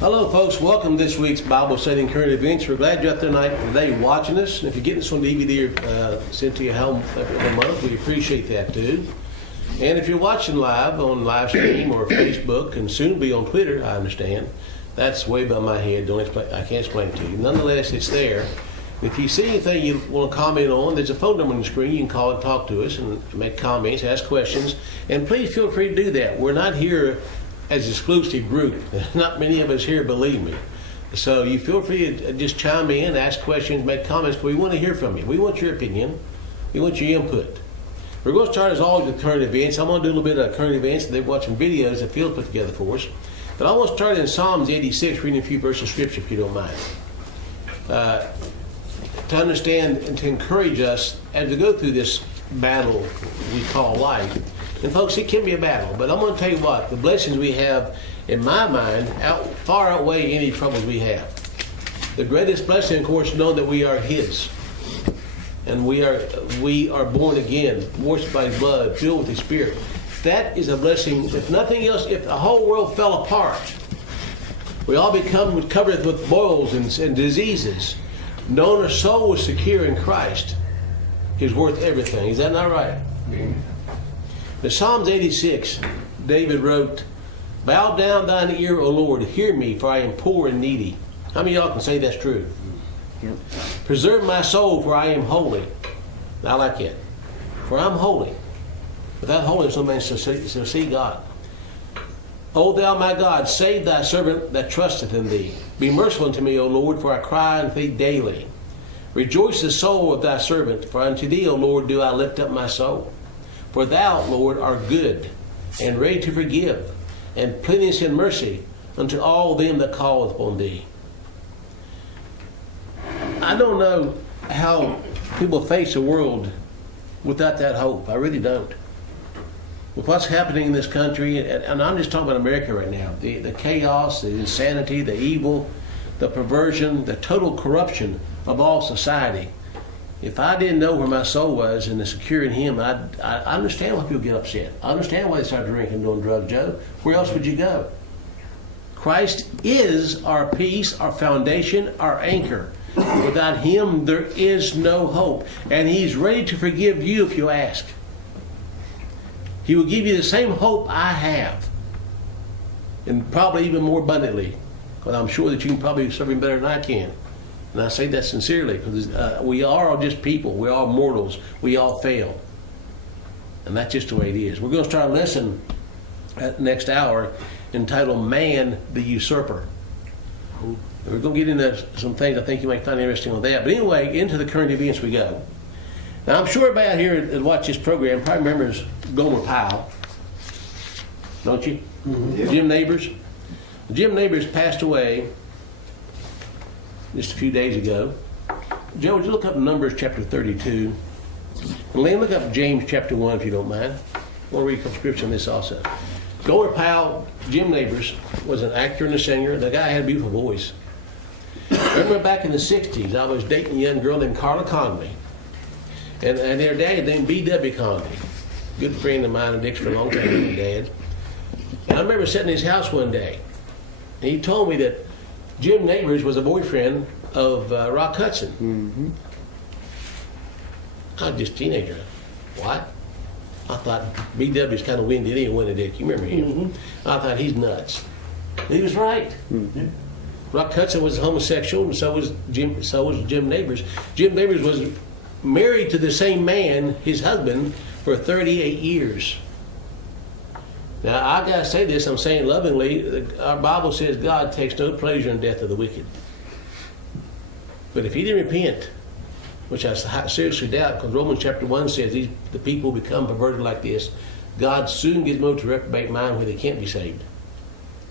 Hello, folks. Welcome to this week's Bible study and current events. We're glad you're out there today watching us. And if you're getting this on DVD or sent to your home every month, we appreciate that too. And if you're watching live on live stream or Facebook and soon be on Twitter, I understand, that's way above my head. I can't explain it to you. Nonetheless, it's there. If you see anything you want to comment on, there's a phone number on the screen. You can call and talk to us and make comments, ask questions. And please feel free to do that. We're not here as an exclusive group. Not many of us here, believe me. So you feel free to just chime in, ask questions, make comments. We want to hear from you. We want your opinion. We want your input. We're going to start as always with current events. I'm going to do a little bit of current events. They're watching videos that Phil put together for us. But I want to start in Psalms 86, reading a few verses of Scripture, if you don't mind. To understand and to encourage us as we go through this battle we call life. And folks, it can be a battle, but I'm going to tell you what, the blessings we have, in my mind, far outweigh any troubles we have. The greatest blessing, of course, is knowing that we are His. And we are born again, washed by His blood, filled with His Spirit. That is a blessing. If nothing else, if the whole world fell apart, we all become covered with boils and diseases, knowing our soul was secure in Christ is worth everything. Is that not right? Amen. In Psalms 86, David wrote, "Bow down thine ear, O Lord, hear me, for I am poor and needy." How many of y'all can say that's true? Yep. "Preserve my soul, for I am holy." I like it. For I'm holy. Without holiness, no man shall see God. "O thou my God, save thy servant that trusteth in thee. Be merciful unto me, O Lord, for I cry unto thee daily. Rejoice the soul of thy servant, for unto thee, O Lord, do I lift up my soul. For thou, Lord, art good, and ready to forgive, and plenteous in mercy unto all them that call upon thee." I don't know how people face the world without that hope. I really don't. With what's happening in this country, and I'm just talking about America right now, the chaos, the insanity, the evil, the perversion, the total corruption of all society. If I didn't know where my soul was and the secure in Him, I understand why people get upset. I understand why they start drinking and doing drugs, Joe. Where else would you go? Christ is our peace, our foundation, our anchor. Without Him, there is no hope. And He's ready to forgive you if you ask. He will give you the same hope I have, and probably even more abundantly, because I'm sure that you can probably serve Him better than I can. And I say that sincerely, because we are all just people. We are all mortals. We all fail. And that's just the way it is. We're going to start a lesson at next hour entitled "Man the Usurper." And we're going to get into some things I think you might find interesting on that. But anyway, into the current events we go. Now, I'm sure everybody out here that watch this program probably remembers Gomer Pyle. Don't you? Mm-hmm. Yeah. Jim Neighbors. Jim Neighbors passed away just a few days ago. Joe, would you look up Numbers chapter 32? And Lynn, look up James chapter 1 if you don't mind. I want to read a couple scriptures on this also. Gomer Pyle, Jim Neighbors, was an actor and a singer. The guy had a beautiful voice. I remember back in the 60s, I was dating a young girl named Carla Conley. And their dad named B.W. Conley. Good friend of mine and Dick's for a long time, my dad. And I remember sitting in his house one day, and he told me that Jim Neighbors was a boyfriend of Rock Hudson. Mm-hmm. I was just a teenager. What? I thought B.W.'s kind of windy anyway, wasn't it, Dick? You remember him? Mm-hmm. I thought he's nuts. He was right. Mm-hmm. Rock Hudson was homosexual, and so was Jim Neighbors. Jim Neighbors was married to the same man, his husband, for 38 years. Now, I got to say this, I'm saying lovingly, our Bible says God takes no pleasure in the death of the wicked. But if he didn't repent, which I seriously doubt, because Romans chapter 1 says the people become perverted like this, God soon gives them over to reprobate mind where they can't be saved.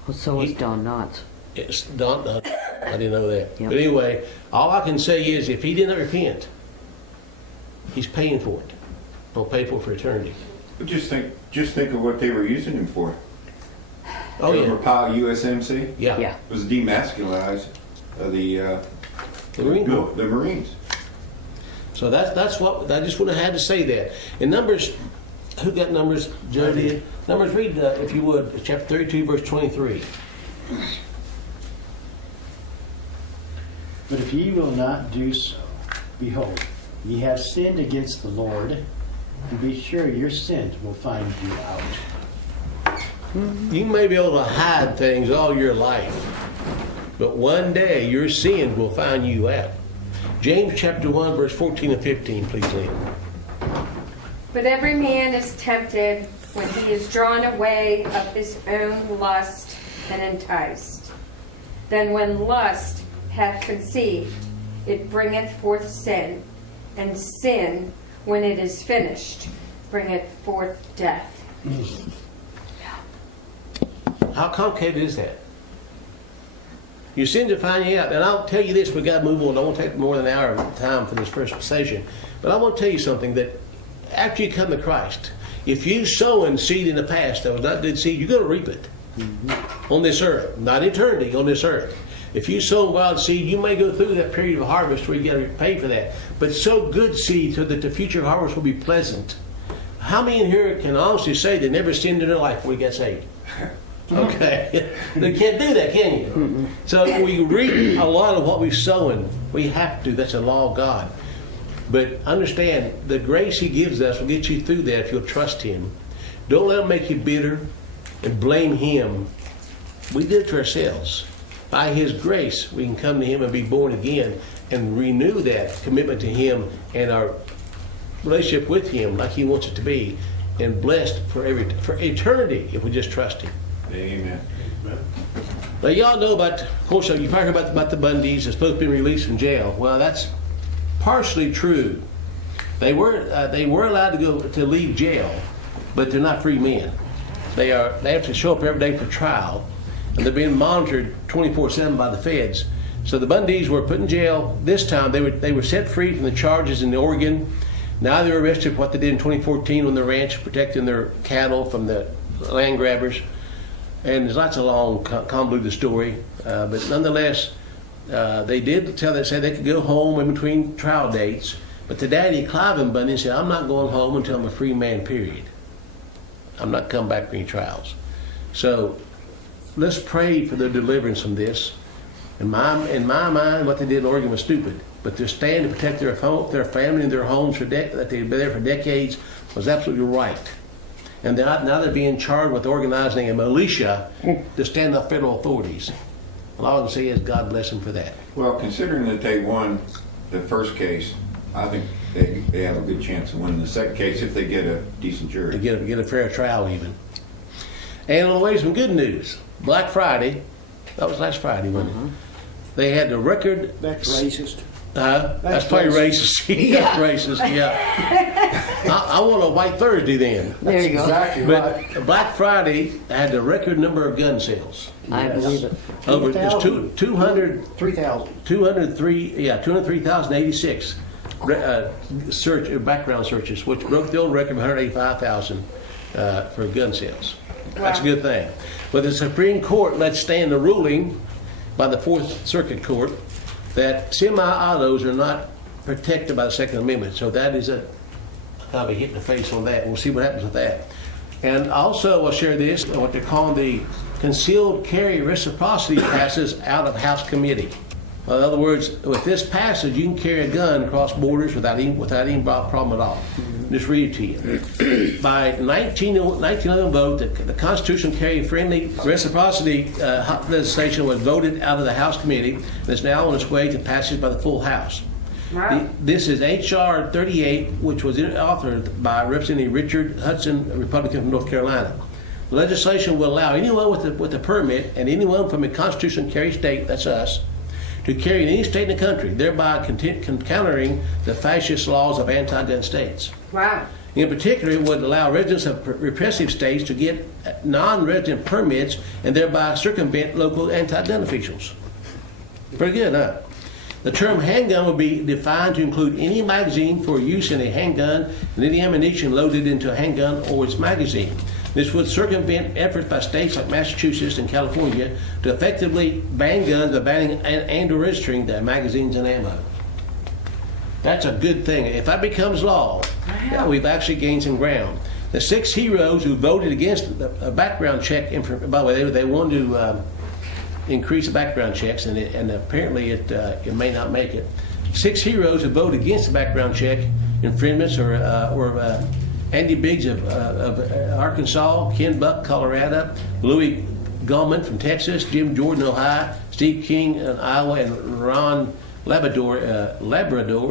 Well, so is Don Knotts. It's Don Knotts. I didn't know that. Yep. But anyway, all I can say is if he did not repent, he's paying for it. He'll pay for eternity. But just think of what they were using him for. Oh, yeah. Pyle USMC? Yeah. Yeah. It was demasculized the Marines. So that's what I just would have had to say that. In Numbers, who got Numbers? Joe did. Numbers, read if you would, chapter 32, verse 23. But if ye will not do so, behold, ye have sinned against the Lord, and be sure your sins will find you out. You may be able to hide things all your life, but one day your sins will find you out. James chapter 1, verse 14 and 15, please, Lynn. But every man is tempted when he is drawn away of his own lust and enticed. Then when lust hath conceived, it bringeth forth sin, and sin, when it is finished, bringeth forth death. How complicated is that? Your sins will find you out. And I'll tell you this, we've got to move on. I won't take more than an hour of time for this first session. But I want to tell you something, that after you come to Christ, if you sown seed in the past that was not good seed, you're going to reap it on this earth. Not eternity, on this earth. If you sow wild seed, you may go through that period of harvest where you got to pay for that. But sow good seed so that the future harvest will be pleasant. How many in here can honestly say they never sinned in their life before you got saved? Okay. They can't do that, can you? So we reap a lot of what we've sown. We have to. That's a law of God. But understand, the grace He gives us will get you through that if you'll trust Him. Don't let it make you bitter and blame Him. We did it to ourselves. By His grace, we can come to Him and be born again and renew that commitment to Him and our relationship with Him like He wants it to be, and blessed for eternity if we just trust Him. Amen. Now, y'all know about, of course, you've heard about the Bundys. They're supposed to be released from jail. Well, that's partially true. They were allowed to leave jail, but they're not free men. They have to show up every day for trial, and they're being monitored 24/7 by the feds. So the Bundys were put in jail. This time they were set free from the charges in Oregon. Now they were arrested for what they did in 2014 on the ranch, protecting their cattle from the land grabbers. And there's lots of long, convoluted story, but nonetheless, they did say they could go home in between trial dates. But the daddy, Clive Bundy, said, "I'm not going home until I'm a free man, period. I'm not coming back for any trials." So let's pray for their deliverance from this. In my mind, what they did in Oregon was stupid. But their stand to protect their family and their homes that they've been there for decades was absolutely right. And now they're being charged with organizing a militia to stand up federal authorities. All I can say is God bless them for that. Well, considering that they won the first case, I think they have a good chance of winning the second case if they get a decent jury. To get a fair trial even. And on the way, some good news. Black Friday, that was last Friday, wasn't it? They had the record. That's racist. That's probably racist. Yeah, racist. Yeah. I want a White Thursday then. There you go. Exactly right. But Black Friday had the record number of gun sales. I believe it. Over it's 200. 3,000. 203,086 background searches, which broke the old record of 185,000 for gun sales. That's a good thing. But the Supreme Court let stand the ruling by the Fourth Circuit Court that semi-autos are not protected by the Second Amendment. So that is a kind of a hit in the face on that. We'll see what happens with that. And also, I'll share this, what they're calling the concealed carry reciprocity passes out of House committee. In other words, with this passage, you can carry a gun across borders without any problem at all. Just read it to you. By 1911 vote, the Constitution carrying friendly reciprocity legislation was voted out of the House committee and is now on its way to passage by the full House. Wow. This is H.R. 38, which was authored by Representative Richard Hudson, a Republican from North Carolina. The legislation will allow anyone with a permit and anyone from a Constitution carry state, that's us, to carry in any state in the country, thereby countering the fascist laws of anti-gun states. Wow. In particular, it would allow residents of repressive states to get non-resident permits and thereby circumvent local anti-gun officials. Pretty good, huh? The term handgun would be defined to include any magazine for use in a handgun and any ammunition loaded into a handgun or its magazine. This would circumvent efforts by states like Massachusetts and California to effectively ban guns by banning and or registering their magazines and ammo. That's a good thing. If that becomes law, we've actually gained some ground. The 6 heroes who voted against a background check, by the way, they wanted to increase the background checks, and apparently it may not make it. 6 heroes who voted against the background check infringements were Andy Biggs of Arkansas, Ken Buck, Colorado, Louis Gallman from Texas, Jim Jordan, Ohio, Steve King in Iowa, and Ron Labrador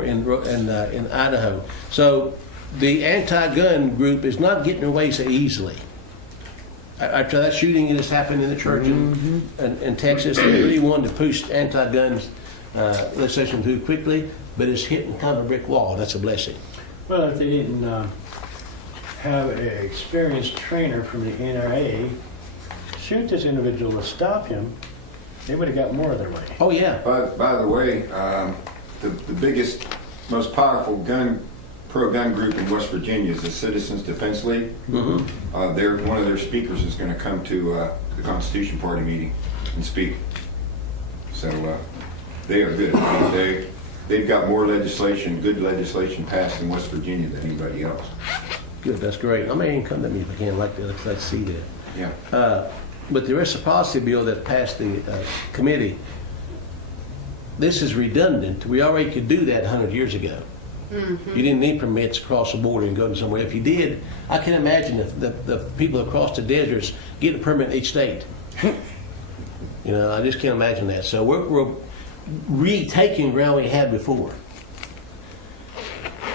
in Idaho. So the anti-gun group is not getting away so easily. After that shooting that has happened in the church in Texas, they really wanted to push anti-gun legislation through quickly, but it's hitting kind of a brick wall. That's a blessing. Well, if they didn't have an experienced trainer from the NRA shoot this individual to stop him, they would have got more of their way. Oh yeah. By the way, the biggest, most powerful pro-gun group in West Virginia is the Citizens Defense League. One of their speakers is going to come to the Constitution Party meeting and speak. So they are good. They've got more legislation, good legislation passed in West Virginia than anybody else. Good, that's great. I may even come to me if I can. Let's see that. Yeah. But the reciprocity bill that passed the committee, this is redundant. We already could do that 100 years ago. You didn't need permits across the border and go to somewhere. If you did, I can imagine if the people across the deserts get a permit in each state. I just can't imagine that. So we're retaking ground we had before.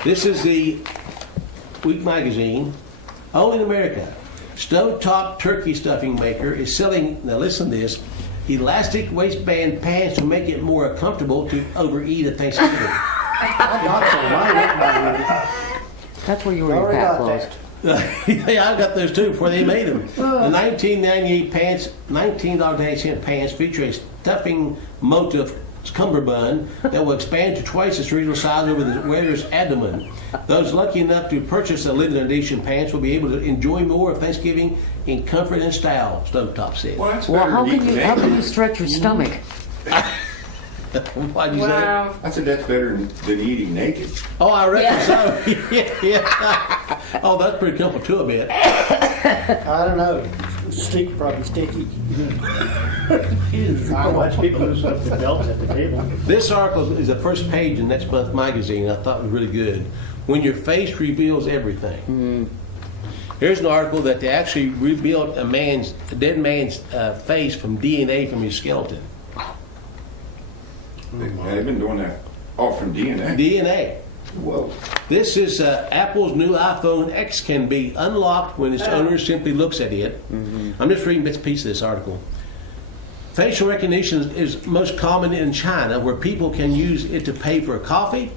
This is the Week magazine. Only in America, Stovetop turkey stuffing maker is selling, now listen to this, elastic waistband pants to make it more comfortable to overeat at Thanksgiving. That's where you were Already fat got lost. Yeah, I got those too before they made them. The 1998 pants, $19.80 pants feature a stuffing motif cummerbund that will expand to twice its original size over the wearer's abdomen. Those lucky enough to purchase the limited edition pants will be able to enjoy more of Thanksgiving in comfort and style, Stovetop said. Well, that's Well, better how than can eating you naked. stretch your stomach? Why'd you say? Wow. I said that's better than eating naked. Oh, I reckon so. Yeah. Oh, that's pretty comfortable too a bit. I don't know. Stick probably sticky. I watch people lose up the belts at the table. This article is the first page in next month's magazine. I thought was really good. When your face reveals everything. Here's an article that they actually rebuilt a dead man's face from DNA from his skeleton. They've been doing that all from DNA. DNA. Whoa. This is Apple's new iPhone X can be unlocked when its owner simply looks at it. I'm just reading bits and pieces of this article. Facial recognition is most common in China, where people can use it to pay for a coffee,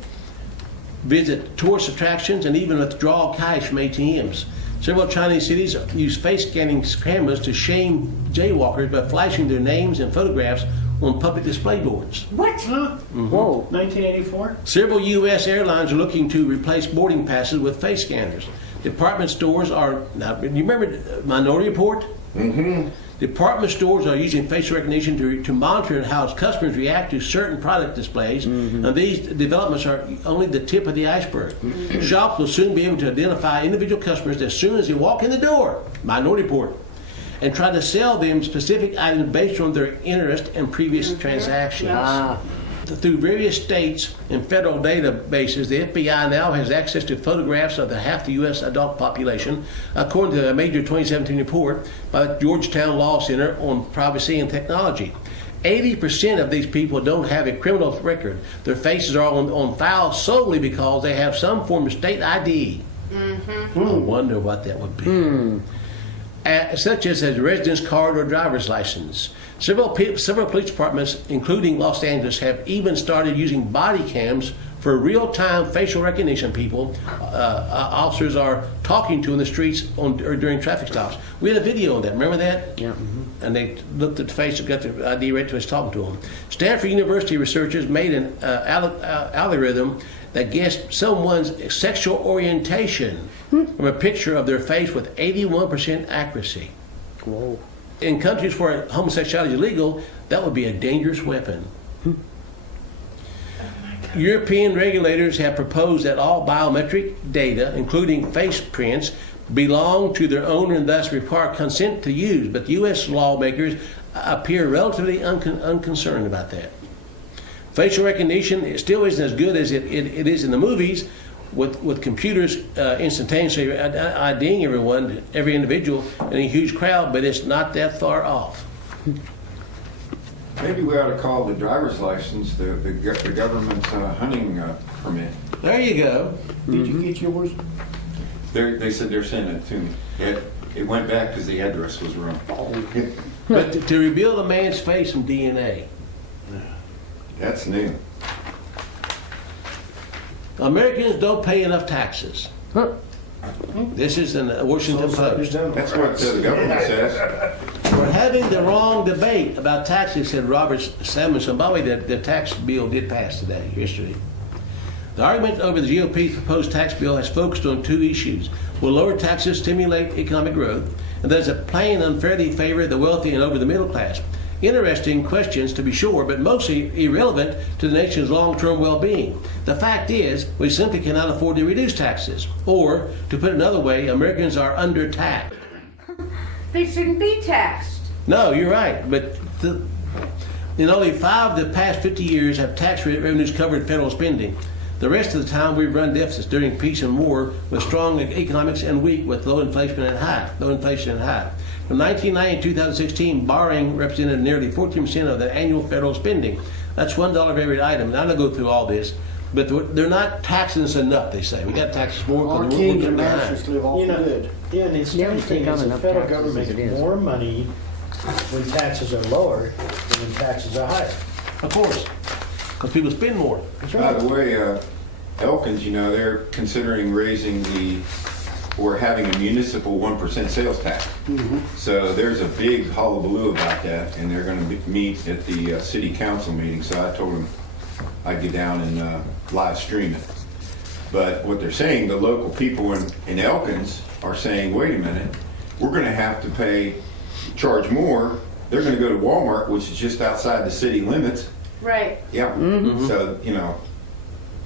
visit tourist attractions, and even withdraw cash from ATMs. Several Chinese cities use face scanning cameras to shame jaywalkers by flashing their names and photographs on public display boards. What? Whoa. 1984? Several U.S. airlines are looking to replace boarding passes with face scanners. Department stores are, now, you remember Minority Report? Department stores are using facial recognition to monitor how customers react to certain product displays, and these developments are only the tip of the iceberg. Shops will soon be able to identify individual customers as soon as they walk in the door, Minority Report, and try to sell them specific items based on their interest and previous transactions. Through various states and federal databases, the FBI now has access to photographs of half the U.S. adult population, according to a major 2017 report by the Georgetown Law Center on Privacy and Technology. 80% of these people don't have a criminal record. Their faces are on file solely because they have some form of state ID. I wonder what that would be. Such as a residence card or driver's license. Several police departments, including Los Angeles, have even started using body cams for real-time facial recognition. People, officers are talking to in the streets or during traffic stops. We had a video on that. Remember that? Yeah. And they looked at the face and got the ID right to us talking to them. Stanford University researchers made an algorithm that guessed someone's sexual orientation from a picture of their face with 81% accuracy. Whoa. In countries where homosexuality is illegal, that would be a dangerous weapon. European regulators have proposed that all biometric data, including face prints, belong to their owner and thus require consent to use. But U.S. lawmakers appear relatively unconcerned about that. Facial recognition still isn't as good as it is in the movies, with computers instantaneously IDing everyone, every individual in a huge crowd, but it's not that far off. Maybe we ought to call the driver's license the government's hunting permit. There you go. Did you get yours? They said they're sending it to me. It went back because the address was wrong. But to reveal a man's face and DNA. That's new. Americans don't pay enough taxes. Huh. This is in the Washington Post. That's what the government says. We're having the wrong debate about taxes, said Robert Samuelson. By the way, the tax bill did pass yesterday. The argument over the GOP's proposed tax bill has focused on two issues. Will lower taxes stimulate economic growth? And does it plain unfairly favor the wealthy and over the middle class? Interesting questions, to be sure, but mostly irrelevant to the nation's long-term well-being. The fact is, we simply cannot afford to reduce taxes. Or, to put it another way, Americans are under-taxed. They shouldn't be taxed. No, you're right, but in only 5 of the past 50 years have tax revenues covered federal spending. The rest of the time we've run deficits during peace and war with strong economics and weak with low inflation and high. From 1990 to 2016, borrowing represented nearly 14% of the annual federal spending. That's $1 of every item. And I don't go through all this, but they're not taxing us enough, they say. We got to tax us more Our because kings we're and behind. masters live awful good. Yeah, and it's Yeah, we interesting, take on is the enough federal taxes government as it makes is. more money when taxes are lower than when taxes are higher. Of course, because people spend more. By the way, Elkins, they're considering having a municipal 1% sales tax. So there's a big hullabaloo about that, and they're going to meet at the city council meeting. So I told them I'd get down and live stream it. But what they're saying, the local people in Elkins are saying, wait a minute, we're going to have to charge more. They're going to go to Walmart, which is just outside the city limits. Right. Yeah. So,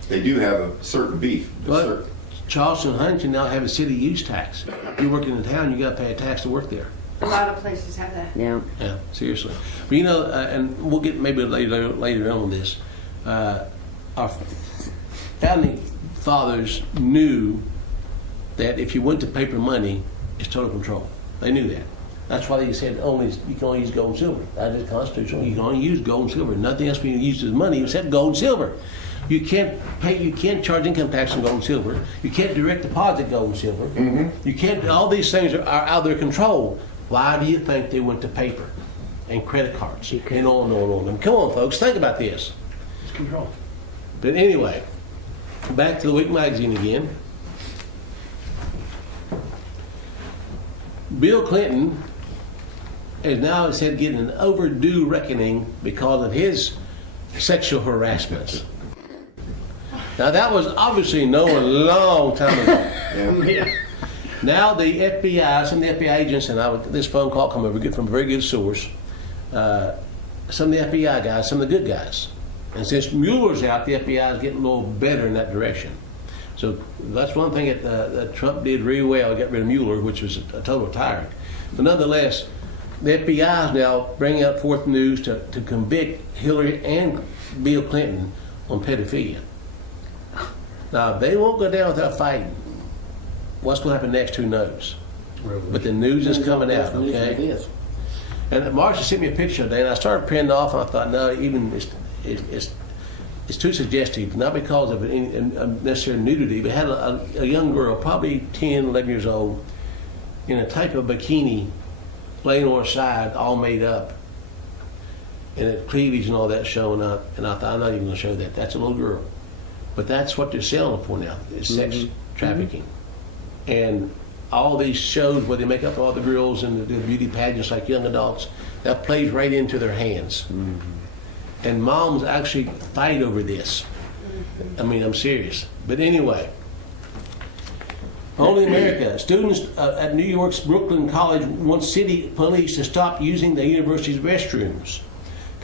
they do have a certain beef. But Charleston, Huntington now have a city use tax. If you're working in town, you got to pay a tax to work there. A lot of places have that. Yeah. Yeah, seriously. But and we'll get maybe later on this. Our founding fathers knew that if you went to paper money, it's total control. They knew that. That's why they said you can only use gold and silver. That is constitutional. You can only use gold and silver. Nothing else being used as money except gold and silver. You can't charge income tax on gold and silver. You can't direct deposit gold and silver. You can't. All these things are out of their control. Why do you think they went to paper and credit cards and on and on and on? I mean, come on, folks, think about this. It's control. But anyway, back to the Week magazine again. Bill Clinton is now said getting an overdue reckoning because of his sexual harassments. Now that was obviously known a long time ago. Yeah. Now the FBI, some of the FBI agents, and this phone call come over from a very good source. Some of the FBI guys, some of the good guys, and since Mueller's out, the FBI is getting a little better in that direction. So that's one thing that Trump did really well, get rid of Mueller, which was a total tyrant. But nonetheless, the FBI is now bringing out forth news to convict Hillary and Bill Clinton on pedophilia. Now, they won't go down without fighting. What's going to happen next, who knows? But the news is coming out, okay? And Marsha sent me a picture today, and I started printing off, and I thought, no, even it's too suggestive, not because of any necessary nudity, but had a young girl, probably 10, 11 years old, in a type of bikini, laying on her side, all made up, and the cleavage and all that showing up. And I thought, I'm not even going to show that. That's a little girl. But that's what they're selling for now, is sex trafficking. And all these shows where they make up all the girls and the beauty pageants like young adults, that plays right into their hands. And moms actually fight over this. I mean, I'm serious. But anyway, only America. Students at New York's Brooklyn College want city police to stop using the university's restrooms.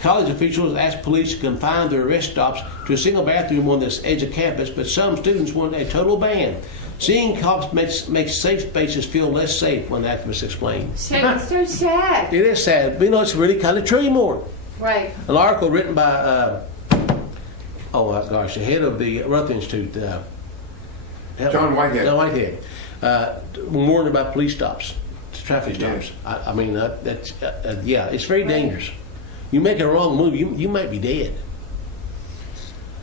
College officials asked police to confine their arrest stops to a single bathroom on this edge of campus, but some students want a total ban. Seeing cops makes safe spaces feel less safe, one activist explained. It's so sad. It is sad, but you know, it's really kind of true more. Right. An article written by, the head of the Ruth Institute, John Whitehead. John Whitehead, warned about police stops, traffic stops. I mean, it's very dangerous. You make a wrong move, you might be dead.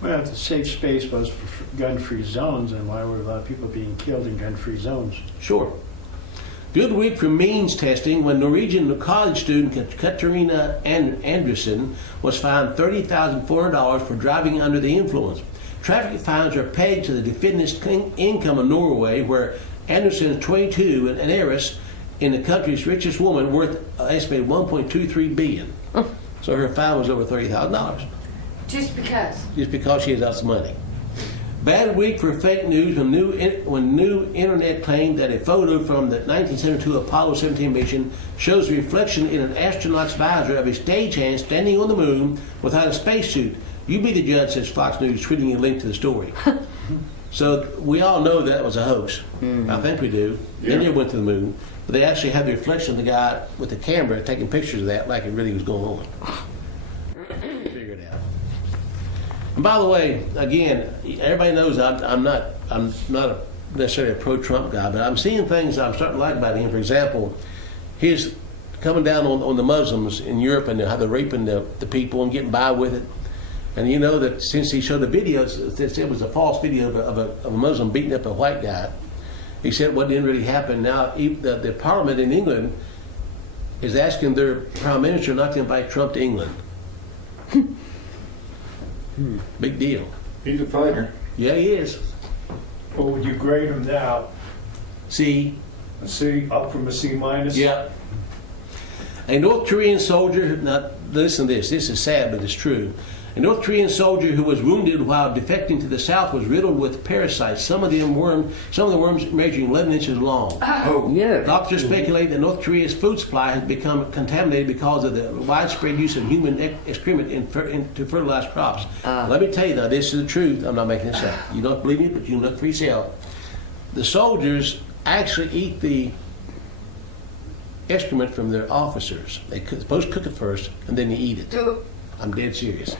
Well, if the safe space was for gun-free zones, then why were a lot of people being killed in gun-free zones? Sure. Good week for means testing when Norwegian college student Katarina Andersen was fined $30,400 for driving under the influence. Traffic fines are paid to the defendant's income in Norway, where Andersen is 22 and an heiress in the country's richest woman, worth estimated $1.23 billion. So her fine was over $30,000. Just because. Just because she has lots of money. Bad week for fake news when new internet claimed that a photo from the 1972 Apollo 17 mission shows a reflection in an astronaut's visor of a stagehand standing on the moon without a spacesuit. You be the judge, says Fox News, tweeting a link to the story. So we all know that was a hoax. I think we do. They never went to the moon. But they actually had the reflection of the guy with the camera taking pictures of that like it really was going on. Figure it out. And by the way, again, everybody knows I'm not necessarily a pro-Trump guy, but I'm seeing things I'm starting to like about him. For example, his coming down on the Muslims in Europe and how they're raping the people and getting by with it. And you know that since he showed the videos, it was a false video of a Muslim beating up a white guy. He said what didn't really happen. Now the Parliament in England is asking their Prime Minister not to invite Trump to England. Big deal. He's a fighter. Yeah, he is. What would you grade him now? See? A C, up from a C minus? Yeah. A North Korean soldier, now listen to this is sad, but it's true. A North Korean soldier who was wounded while defecting to the south was riddled with parasites, some of the worms measuring 11 inches long. Oh, Yeah. Doctors speculate that North Korea's food supply has become contaminated because of the widespread use of human excrement to fertilize crops. Let me tell you though, this is the truth. I'm not making this up. You don't believe me, but you can look for yourself. The soldiers actually eat the excrement from their officers. They're supposed to cook it first, and then they eat it. I'm dead serious.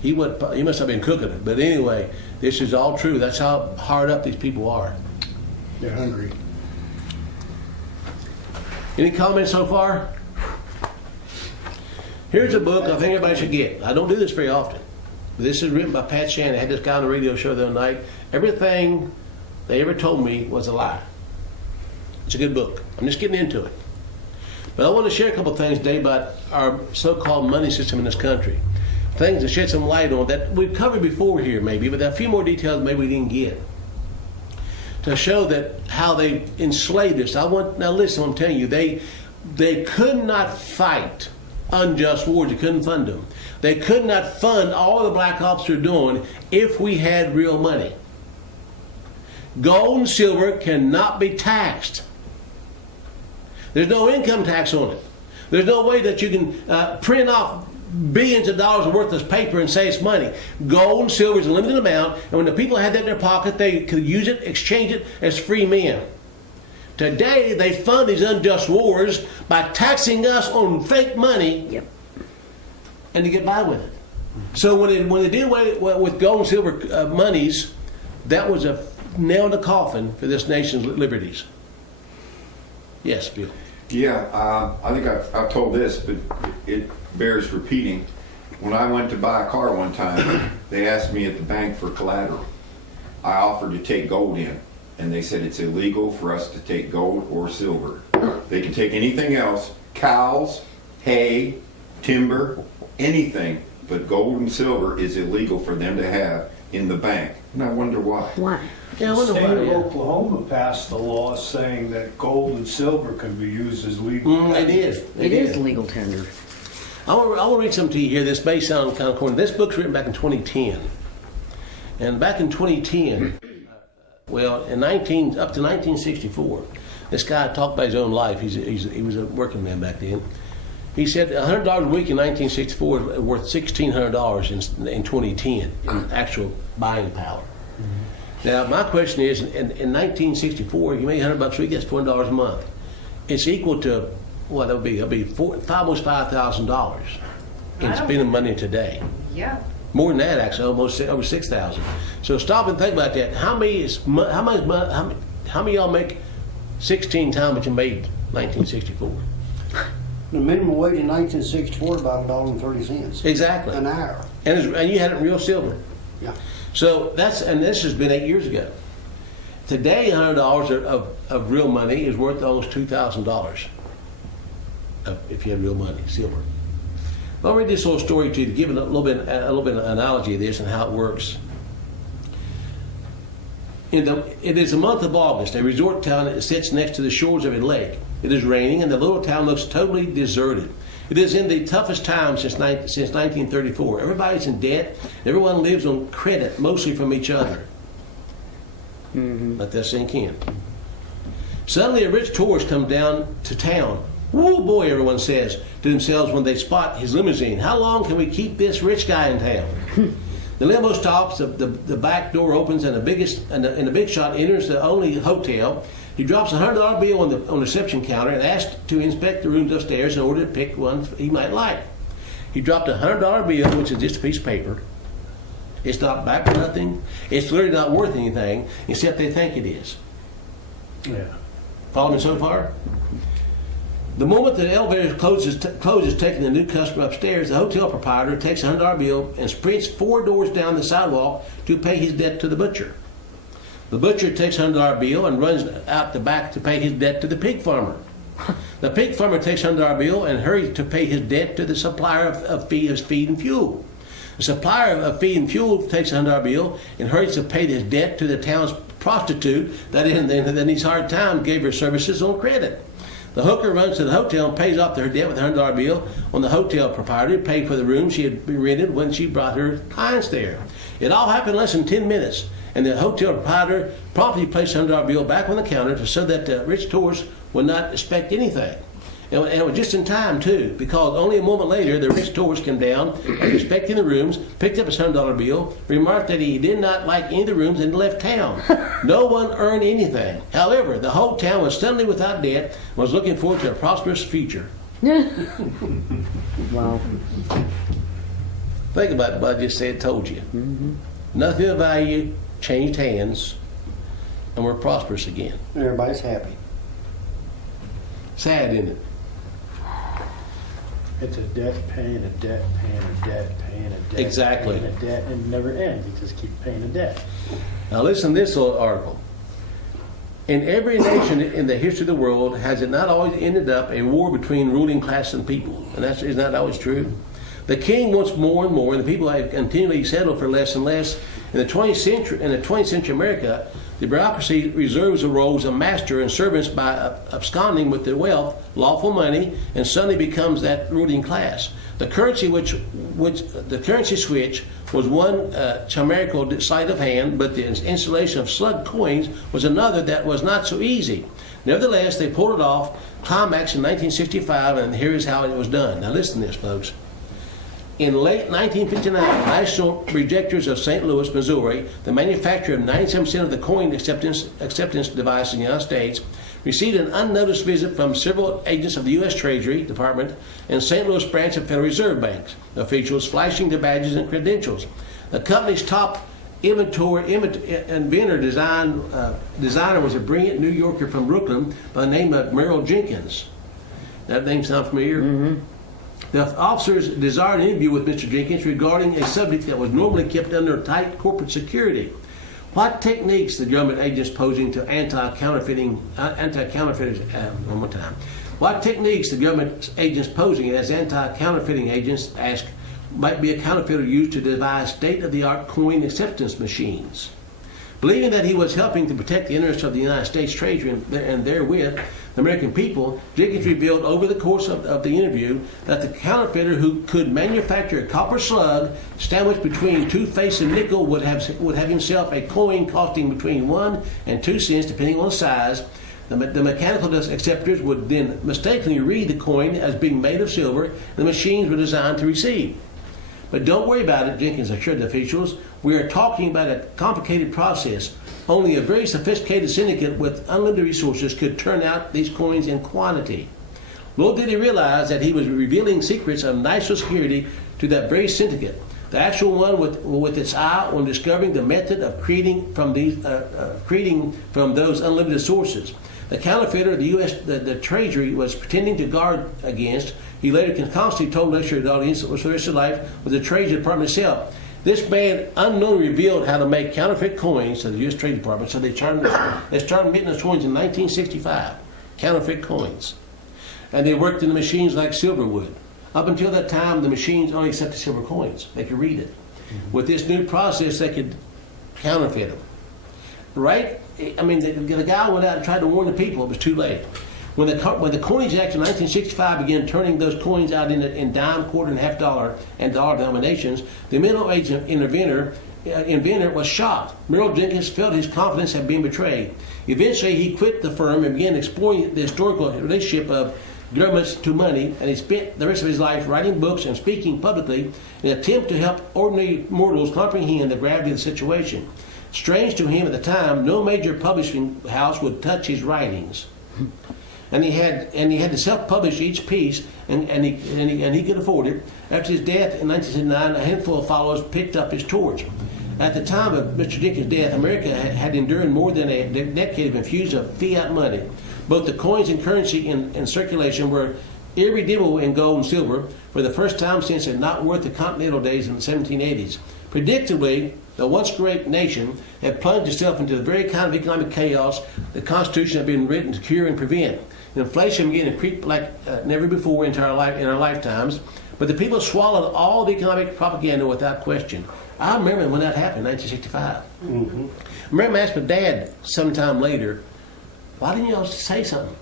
He must have been cooking it. But anyway, this is all true. That's how hard up these people are. They're hungry. Any comments so far? Here's a book I think everybody should get. I don't do this very often. But this is written by Pat Shannon. I had this guy on the radio show the other night. Everything they ever told me was a lie. It's a good book. I'm just getting into it. But I want to share a couple of things today about our so-called money system in this country. Things to shed some light on that we've covered before here maybe, but there are a few more details maybe we didn't get. To show that how they enslaved us. Now listen, I'm telling you, they could not fight unjust wars. They couldn't fund them. They could not fund all the black ops are doing if we had real money. Gold and silver cannot be taxed. There's no income tax on it. There's no way that you can print off billions of dollars of worthless paper and say it's money. Gold and silver is a limited amount, and when the people had that in their pocket, they could use it, exchange it as free men. Today, they fund these unjust wars by taxing us on fake money, Yep. and to get by with it. So when they did away with gold and silver monies, that was a nail in the coffin for this nation's liberties. Yes, Bill. Yeah, I think I've told this, but it bears repeating. When I went to buy a car one time, they asked me at the bank for collateral. I offered to take gold in, and they said it's illegal for us to take gold or silver. They can take anything else, cows, hay, timber, anything, but gold and silver is illegal for them to have in the bank. And I wonder why. Why? Yeah, I The wonder state why. of Yeah. Oklahoma passed a law saying that gold and silver can be used as legal. They did. They It did. is legal tender. I want to read something to you here. This may sound kind of corny. This book's written back in 2010. And back in 2010, well, up to 1964, this guy talked about his own life. He was a working man back then. He said $100 a week in 1964 is worth $1,600 in 2010 in actual buying power. Now, my question is, in 1964, you made $100 a week, that's $20 a month. It's equal to, what that would be? It'll be almost $5,000 in spending money today. Yeah. More than that, actually, almost over 6,000. So stop and think about that. How many of y'all make 16 times what you made 1964? The minimum wage in 1964 about $1.30 Exactly. an hour. And you had it in real silver. Yeah. So this has been 8 years ago. Today, $100 of real money is worth almost $2,000 if you have real money, silver. I'll read this little story to you to give a little bit of analogy of this and how it works. It is the month of August, a resort town that sits next to the shores of a lake. It is raining and the little town looks totally deserted. It is in the toughest time since 1934. Everybody's in debt. Everyone lives on credit, mostly from each other. Let that sink in. Suddenly a rich tourist comes down to town. Whoa, boy, everyone says to themselves when they spot his limousine. How long can we keep this rich guy in town? The limo stops, the back door opens, and the big shot enters the only hotel. He drops a $100 bill on the reception counter and asks to inspect the rooms upstairs in order to pick one he might like. He dropped a $100 bill, which is just a piece of paper. It's not back for nothing. It's literally not worth anything, except they think it is. Yeah. Follow me so far? The moment the elevator closes taking the new customer upstairs, the hotel proprietor takes a $100 bill and sprints 4 doors down the sidewalk to pay his debt to the butcher. The butcher takes a $100 bill and runs out the back to pay his debt to the pig farmer. The pig farmer takes a $100 bill and hurries to pay his debt to the supplier of feed and fuel. The supplier of feed and fuel takes a $100 bill and hurries to pay his debt to the town's prostitute that in these hard times gave her services on credit. The hooker runs to the hotel and pays off her debt with a $100 bill on the hotel proprietor to pay for the room she had rented when she brought her clients there. It all happened in less than 10 minutes, and the hotel proprietor promptly placed a $100 bill back on the counter so that the rich tourist would not expect anything. And it was just in time, too, because only a moment later, the rich tourist came down, inspecting the rooms, picked up his $100 bill, remarked that he did not like any of the rooms, and left town. No one earned anything. However, the whole town was suddenly without debt and was looking forward to a prosperous future. Wow. Think about what I just said, told you. Nothing of value changed hands, and we're prosperous again. Everybody's happy. Sad, isn't it? It's a debt paying a debt paying a debt paying a debt. Exactly. Paying a debt and it never ends. You just keep paying a debt. Now listen to this little article. In every nation in the history of the world, has it not always ended up a war between ruling class and people? And isn't that always true? The king wants more and more, and the people have continually settled for less and less. In the 20th century America, the bureaucracy reserves the roles of master and servants by absconding with their wealth, lawful money, and suddenly becomes that ruling class. The currency the currency switch was one chimerical sleight of hand, but the installation of slug coins was another that was not so easy. Nevertheless, they pulled it off, climax in 1965, and here is how it was done. Now listen to this, folks. In late 1959, National Rejectors of St. Louis, Missouri, the manufacturer of 97% of the coin acceptance device in the United States, received an unnoticed visit from several agents of the U.S. Treasury Department and St. Louis branch of Federal Reserve Banks, officials flashing their badges and credentials. The company's top inventor designer was a brilliant New Yorker from Brooklyn by the name of Merrill Jenkins. That name sound familiar? Mm-hmm. The officers desired an interview with Mr. Jenkins regarding a subject that was normally kept under tight corporate security. What techniques the government agents posing to anti-counterfeiters, one more time. What techniques the government agents posing as anti-counterfeiting agents asked might be a counterfeiter used to devise state-of-the-art coin acceptance machines. Believing that he was helping to protect the interests of the United States Treasury and therewith the American people, Jenkins revealed over the course of the interview that the counterfeiter who could manufacture a copper slug sandwiched between 2 face of nickel would have himself a coin costing between 1 and 2 cents depending on the size. The mechanical acceptors would then mistakenly read the coin as being made of silver, and the machines were designed to receive. But don't worry about it, Jenkins assured the officials. We are talking about a complicated process. only a very sophisticated syndicate with unlimited resources could turn out these coins in quantity. Little did he realize that he was revealing secrets of national security to that very syndicate, the actual one with its eye on discovering the method of creating from those unlimited sources. The counterfeiter the U.S. the Treasury was pretending to guard against, he later constantly told the audience for the rest of life, was the Treasury Department itself. This man unknowingly revealed how to make counterfeit coins to the U.S. Treasury Department, so they started minting those coins in 1965, counterfeit coins. And they worked in the machines like silver would. Up until that time, the machines only accepted silver coins. They could read it. With this new process, they could counterfeit them. Right? I mean, the guy went out and tried to warn the people. It was too late. When the Coinage Act in 1965 began turning those coins out in dime, quarter, and half dollar and dollar denominations, the middle-aged inventor was shocked. Merrill Jenkins felt his confidence had been betrayed. Eventually, he quit the firm and began exploring the historical relationship of governments to money, and he spent the rest of his life writing books and speaking publicly in an attempt to help ordinary mortals comprehend the gravity of the situation. Strange to him at the time, no major publishing house would touch his writings, and he had to self-publish each piece, and he could afford it. After his death in 1969, a handful of followers picked up his torch. At the time of Mr. Jenkins' death, America had endured more than a decade of infusion of fiat money. Both the coins and currency in circulation were irredeemable in gold and silver for the first time since the not worth the continental days in the 1780s. Predictably, the once great nation had plunged itself into the very kind of economic chaos the Constitution had been written to cure and prevent. Inflation began to creep like never before in our lifetimes, but the people swallowed all the economic propaganda without question. I remember when that happened in 1965. Mm-hmm. I remember asking my dad sometime later, why didn't y'all say something?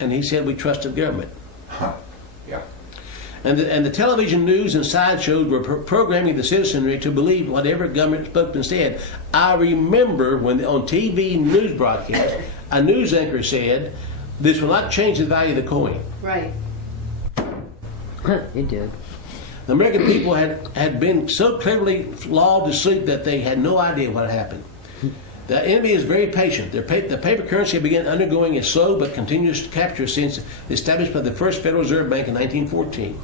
And he said, we trust the government. Huh. Yeah. And the television news and sideshows were programming the citizenry to believe whatever government spokesman said. I remember when on TV news broadcast, a news anchor said, this will not change the value of the coin. Right. It did. The American people had been so cleverly lulled to sleep that they had no idea what had happened. The enemy is very patient. The paper currency began undergoing a slow but continuous capture since the establishment of the first Federal Reserve Bank in 1914.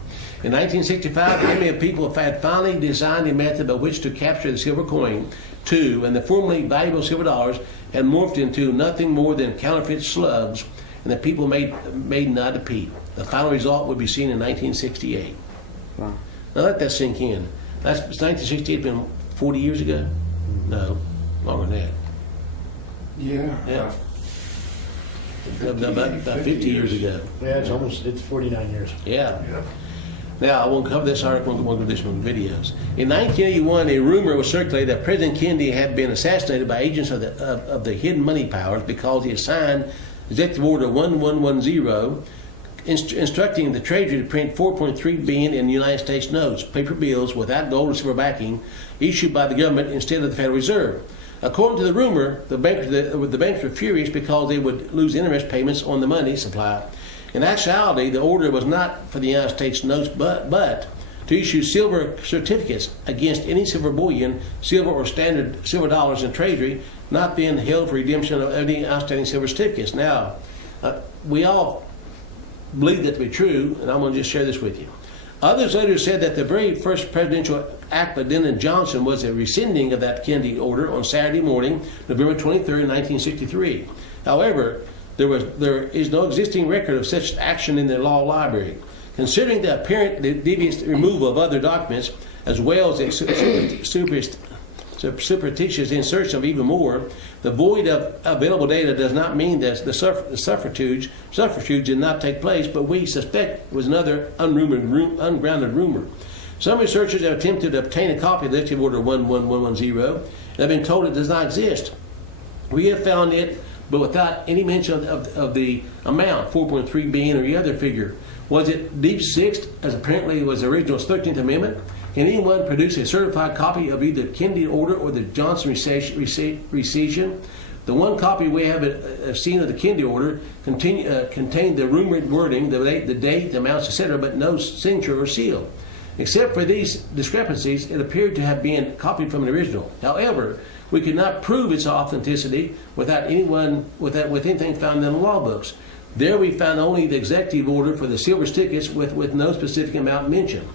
In 1965, the enemy of people had finally designed a method by which to capture the silver coin, too, and the formerly valuable silver dollars had morphed into nothing more than counterfeit slugs, and the people made not a peep. The final result would be seen in 1968. Wow. Now let that sink in. That's 1968 been 40 years ago? No, longer than that. Yeah. About 50 years ago. Yeah, it's 49 years. Yeah. Now, I won't cover this article, I won't cover this one videos. In 1981, a rumor was circulated that President Kennedy had been assassinated by agents of the hidden money powers because he had signed Executive Order 1110 instructing the Treasury to print $4.3 billion in United States notes, paper bills without gold or silver backing, issued by the government instead of the Federal Reserve. According to the rumor, the banks were furious because they would lose interest payments on the money supply. In actuality, the order was not for the United States notes, but to issue silver certificates against any silver bullion, silver or standard silver dollars in Treasury, not being held for redemption of any outstanding silver certificates. Now, we all believe that to be true, and I'm going to just share this with you. Others later said that the very first presidential act by Lyndon Johnson was a rescinding of that Kennedy order on Saturday morning, November 23, 1963. However, there is no existing record of such action in the law library. Considering the apparent devious removal of other documents, as well as the superstitious insertion of even more, the void of available data does not mean that the subterfuge did not take place, but we suspect it was another ungrounded rumor. Some researchers have attempted to obtain a copy of the Executive Order 11110 and have been told it does not exist. We have found it, but without any mention of the amount, 4.3 billion or the other figure. Was it deep sixth, as apparently was the original 13th Amendment? Can anyone produce a certified copy of either Kennedy order or the Johnson rescission? The one copy we have seen of the Kennedy order contained the rumored wording, the date, the amounts, etc., but no signature or seal. Except for these discrepancies, it appeared to have been copied from an original. However, We could not prove its authenticity with anything found in the law books. There we found only the executive order for the silver tickets with no specific amount mentioned.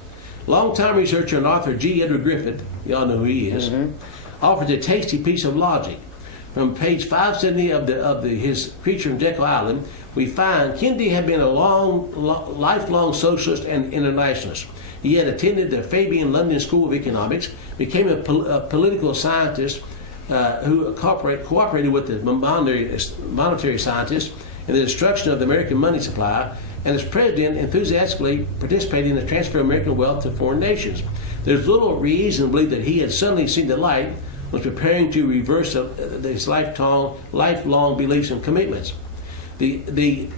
Longtime researcher and author G. Edward Griffith, y'all know who he is, offers a tasty piece of logic. From page 570 of his Creature from Jekyll Island, we find Kennedy had been a lifelong socialist and internationalist. He had attended the Fabian London School of Economics, became a political scientist who cooperated with the monetary scientists in the destruction of the American money supply, and as president enthusiastically participated in the transfer of American wealth to foreign nations. There's little reason to believe that he had suddenly seen the light, was preparing to reverse his lifelong beliefs and commitments. Griffin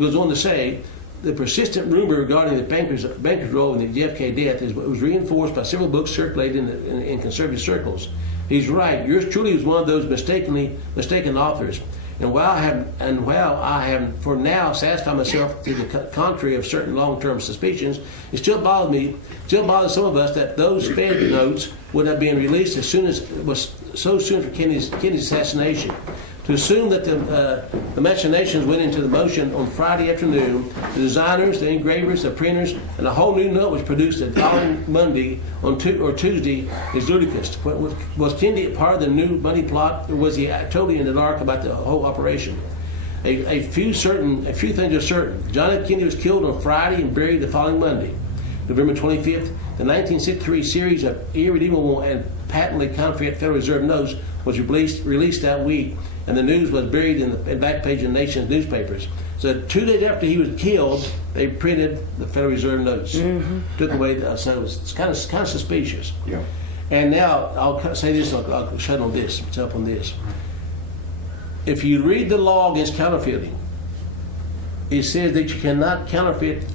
goes on to say, the persistent rumor regarding the banker's role in the JFK death was reinforced by several books circulated in conservative circles. He's right. Yours truly was one of those mistaken authors. And while I have for now satisfied myself to the contrary of certain long-term suspicions, it still bothers some of us that those Fed notes would have been released as soon as it was so soon for Kennedy's assassination. To assume that the machinations went into the motion on Friday afternoon, the designers, the engravers, the printers, and a whole new note was produced the following Monday or Tuesday is ludicrous. Was Kennedy part of the new money plot, or was he totally in the dark about the whole operation? A few things are certain. John F. Kennedy was killed on Friday and buried the following Monday, November 25th. The 1963 series of irredeemable and patently counterfeit Federal Reserve notes was released that week, and the news was buried in the back page of the nation's newspapers. So 2 days after he was killed, they printed the Federal Reserve notes. Took away, so it's kind of suspicious. Yeah. And now I'll say this, I'll shut on this, what's up on this. If you read the law against counterfeiting, it says that you cannot counterfeit,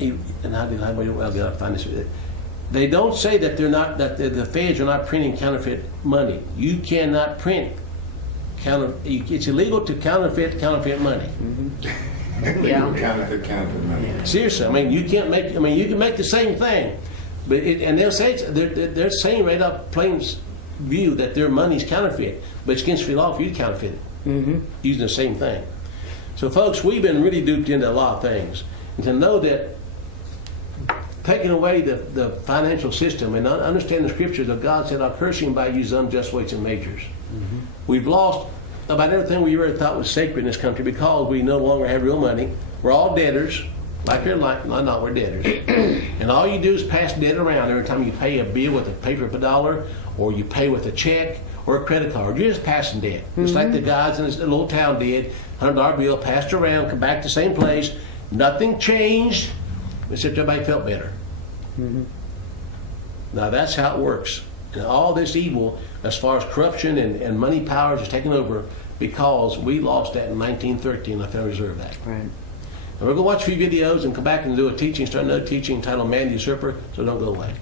and I'll find this. They don't say that the feds are not printing counterfeit money. You cannot print it's illegal to counterfeit money. Yeah. Counterfeit money. Seriously, I mean, you can make the same thing, but and they'll say they're saying right up plain view that their money's counterfeit, but it's against the law for you to counterfeit it using the same thing. So, folks, we've been really duped into a lot of things, and to know that taking away the financial system and understand the scriptures of God said, "I'll curse him by use unjust weights and measures." We've lost about everything we ever thought was sacred in this country because we no longer have real money. We're all debtors, we're debtors. And all you do is pass debt around every time you pay a bill with a paper of $1, or you pay with a check or a credit card. You're just passing debt. Just like the guys in this little town did. $100 bill passed around, come back to the same place. Nothing changed, except everybody felt better. Now that's how it works. And all this evil, as far as corruption and money powers, is taken over because we lost that in 1913, the Federal Reserve Act. Right. And we're going to watch a few videos and come back and do start another teaching entitled Man the Usurper, so don't go away.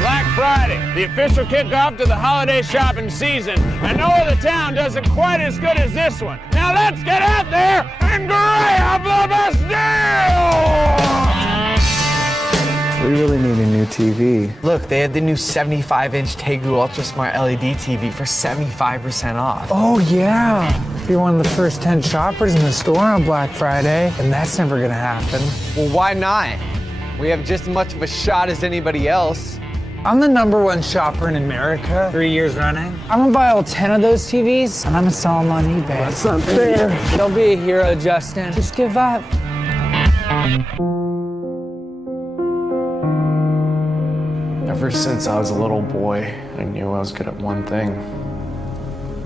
Black Friday, the official kickoff to the holiday shopping season. And no other town does it quite as good as this one. Now let's get out there and grab the best deal! We really need a new TV. Look, they had the new 75-inch Tegu Ultra Smart LED TV for 75% off. Oh, yeah. You're one of the first 10 shoppers in the store on Black Friday, and that's never gonna happen. Well, why not? We have just as much of a shot as anybody else. I'm the #1 shopper in America, 3 years running. I'm gonna buy all 10 of those TVs, and I'm gonna sell them on eBay. That's not fair. Don't be a hero, Justin. Just give up. Ever since I was a little boy, I knew I was good at one thing: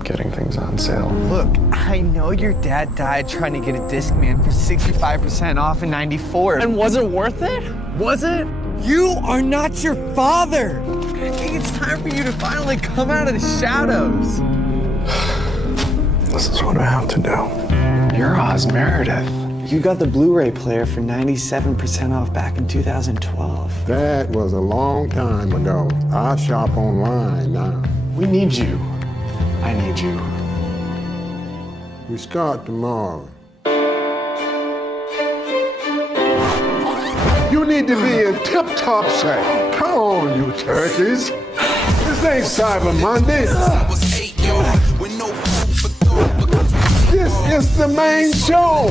getting things on sale. Look, I know your dad died trying to get a Discman for 65% off in '94. And was it worth it? Was it? You are not your father! I think it's time for you to finally come out of the shadows. This is what I have to do. You're Oz Meredith. You got the Blu-ray player for 97% off back in 2012. That was a long time ago. I shop online now. We need you. I need you. We start tomorrow. need to be in tip-top shape. Come on, you turkeys. This ain't Cyber Monday. This is the main show.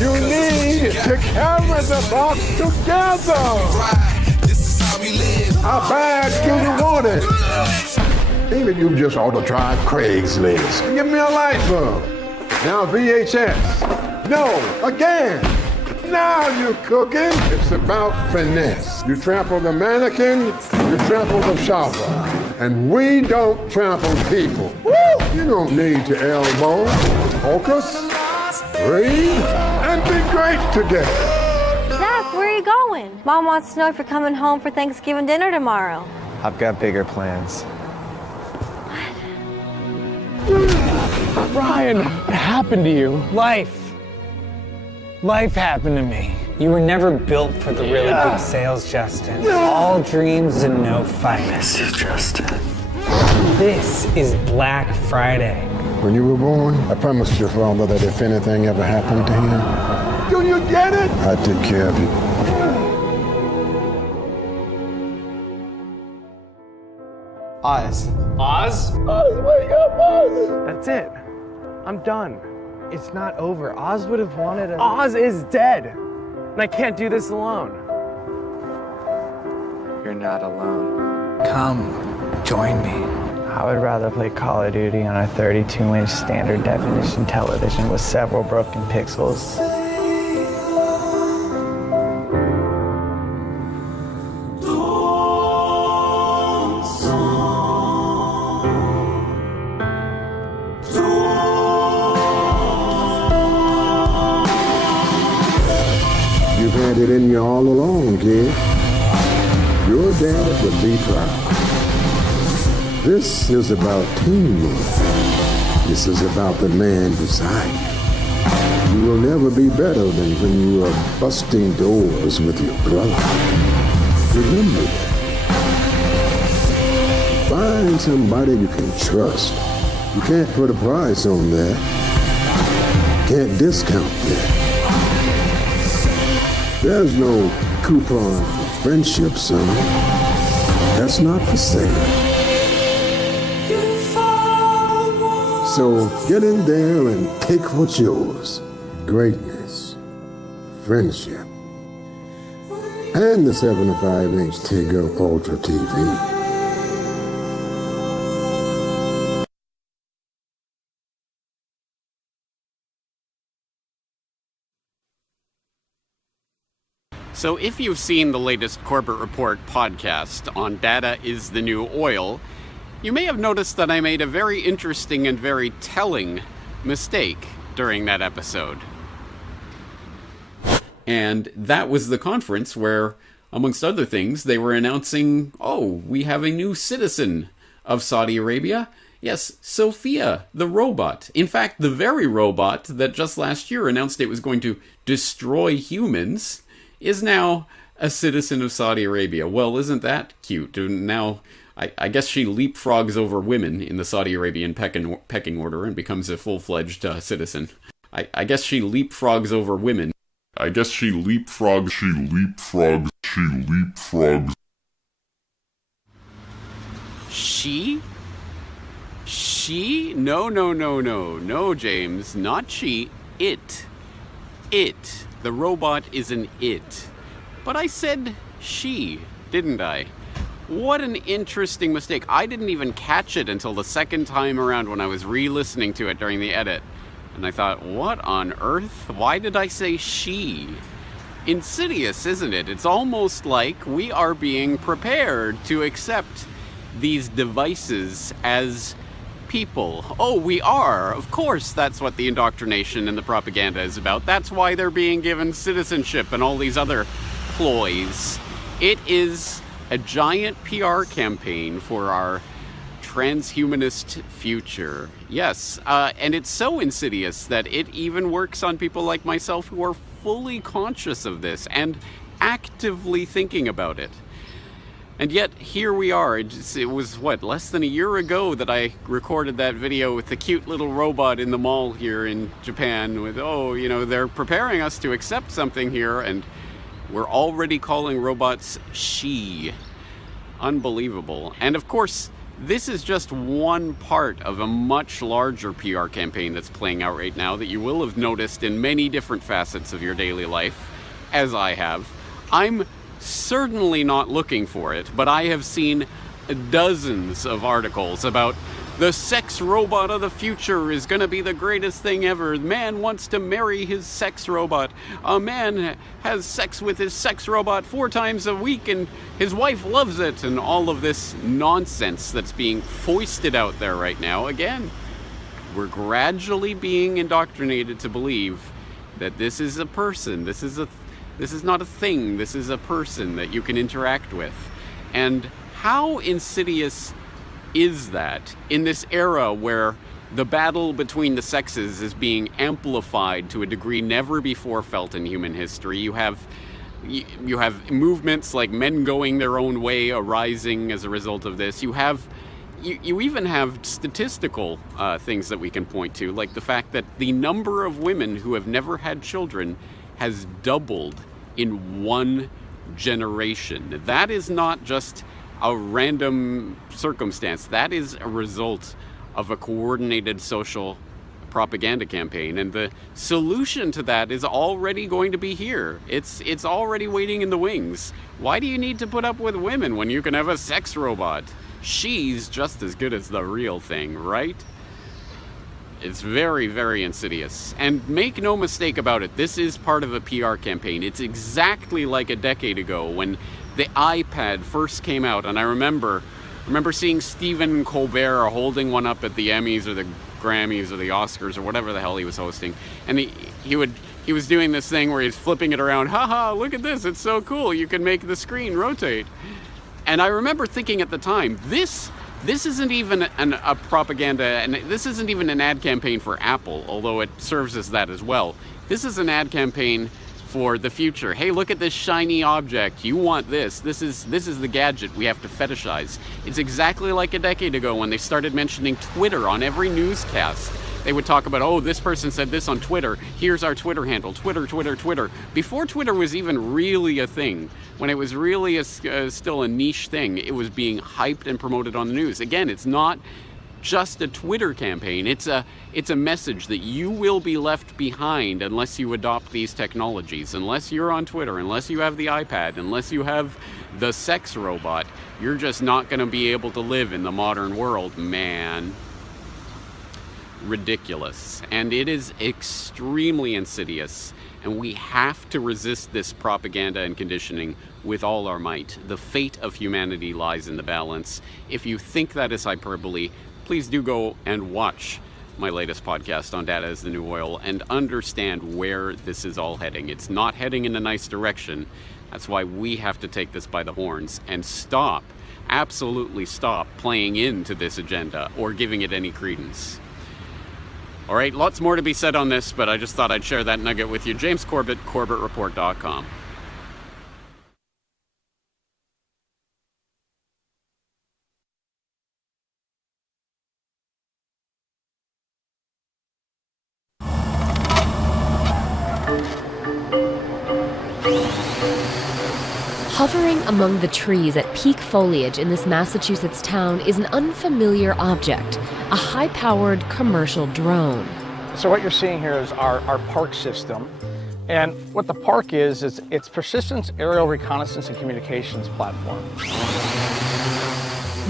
You need to carry the box together. How bad do you want it? Maybe you just ought to try Craigslist. Give me a light bulb. Now VHS. No, again. Now you're cooking. It's about finesse. You trample the mannequin, you trample the shopper. And we don't trample people. Woo! You don't need to elbow, focus, breathe, and be great together. Zach, where are you going? Mom wants to know if you're coming home for Thanksgiving dinner tomorrow. I've got bigger plans. Ryan, what happened to you? Life. Life happened to me. You were never built for the really big sales, Justin. All dreams and no fight. This is Justin. This is Black Friday. When you were born, I promised your father that if anything ever happened to him, do you get it? I'd take care of you. Oz. Oz? Oz, wake up, Oz! That's it. I'm done. It's not over. Oz would have wanted a... Oz is dead. And I can't do this alone. You're not alone. Come, join me. I would rather play Call of Duty on a 32-inch standard definition television with several broken pixels. You've had it in you all along, kid. Your dad would be proud. This is about teamwork. This is about the man beside you. You will never be better than when you are busting doors with your brother. Remember that. Find somebody you can trust. You can't put a price on that. Can't discount that. There's no coupon for friendship, son. That's not for sale. So get in there and take what's yours. Greatness, friendship, and the 75-inch Tigo Ultra TV. So if you've seen the latest Corporate Report podcast on Data is the New Oil, you may have noticed that I made a very interesting and very telling mistake during that episode. And that was the conference where, amongst other things, they were announcing, oh, we have a new citizen of Saudi Arabia. Yes, Sophia, the robot. In fact, the very robot that just last year announced it was going to destroy humans is now a citizen of Saudi Arabia. Well, isn't that cute? Now, I guess she leapfrogs over women in the Saudi Arabian pecking order and becomes a full-fledged citizen. I guess she leapfrogs over women. I guess she leapfrogs. She? She? No, James. Not she. It. The robot is an it. But I said she, didn't I? What an interesting mistake. I didn't even catch it until the second time around when I was re-listening to it during the edit. And I thought, what on earth? Why did I say she? Insidious, isn't it? It's almost like we are being prepared to accept these devices as people. Oh, we are. Of course, that's what the indoctrination and the propaganda is about. That's why they're being given citizenship and all these other ploys. It is a giant PR campaign for our transhumanist future. Yes, and it's so insidious that it even works on people like myself who are fully conscious of this and actively thinking about it. And yet, here we are. It was, what, less than a year ago that I recorded that video with the cute little robot in the mall here in Japan with, oh, you know, they're preparing us to accept something here, and We're already calling robots she. Unbelievable. And of course, this is just one part of a much larger PR campaign that's playing out right now that you will have noticed in many different facets of your daily life, as I have. I'm certainly not looking for it, but I have seen dozens of articles about the sex robot of the future is going to be the greatest thing ever. Man wants to marry his sex robot. A man has sex with his sex robot 4 times a week and his wife loves it. And all of this nonsense that's being foisted out there right now. Again, we're gradually being indoctrinated to believe that this is a person. This is not a thing. This is a person that you can interact with. And how insidious is that in this era where the battle between the sexes is being amplified to a degree never before felt in human history? You have movements like men going their own way arising as a result of this. You even have statistical things that we can point to, like the fact that the number of women who have never had children has doubled in 1 generation. That is not just a random circumstance. That is a result of a coordinated social propaganda campaign, and the solution to that is already going to be here. It's already waiting in the wings. Why do you need to put up with women when you can have a sex robot? She's just as good as the real thing, right? It's very, very insidious. And make no mistake about it, this is part of a PR campaign. It's exactly like a decade ago when the iPad first came out, and I remember seeing Stephen Colbert holding one up at the Emmys or the Grammys or the Oscars or whatever the hell he was hosting, and he was doing this thing where he's flipping it around. Haha, look at this, it's so cool, you can make the screen rotate. And I remember thinking at the time, this isn't even a propaganda, and this isn't even an ad campaign for Apple, although it serves as that as well. This is an ad campaign for the future. Hey, look at this shiny object. You want this. This is the gadget we have to fetishize. It's exactly like a decade ago when they started mentioning Twitter on every newscast. They would talk about, oh, this person said this on Twitter. Here's our Twitter handle. Twitter. Before Twitter was even really a thing, when it was really still a niche thing, it was being hyped and promoted on the news. Again, it's not just a Twitter campaign. It's a message that you will be left behind unless you adopt these technologies. Unless you're on Twitter, unless you have the iPad, unless you have the sex robot, you're just not going to be able to live in the modern world, man. Ridiculous. And it is extremely insidious, and we have to resist this propaganda and conditioning with all our might. The fate of humanity lies in the balance. If you think that is hyperbole, please do go and watch my latest podcast on Data is the New Oil and understand where this is all heading. It's not heading in a nice direction. That's why we have to take this by the horns and absolutely stop playing into this agenda or giving it any credence. All right, lots more to be said on this, but I just thought I'd share that nugget with you. James Corbett, CorbettReport.com. Hovering among the trees at peak foliage in this Massachusetts town is an unfamiliar object, a high-powered commercial drone. So what you're seeing here is our park system. And what the park is it's Persistence Aerial Reconnaissance and Communications Platform.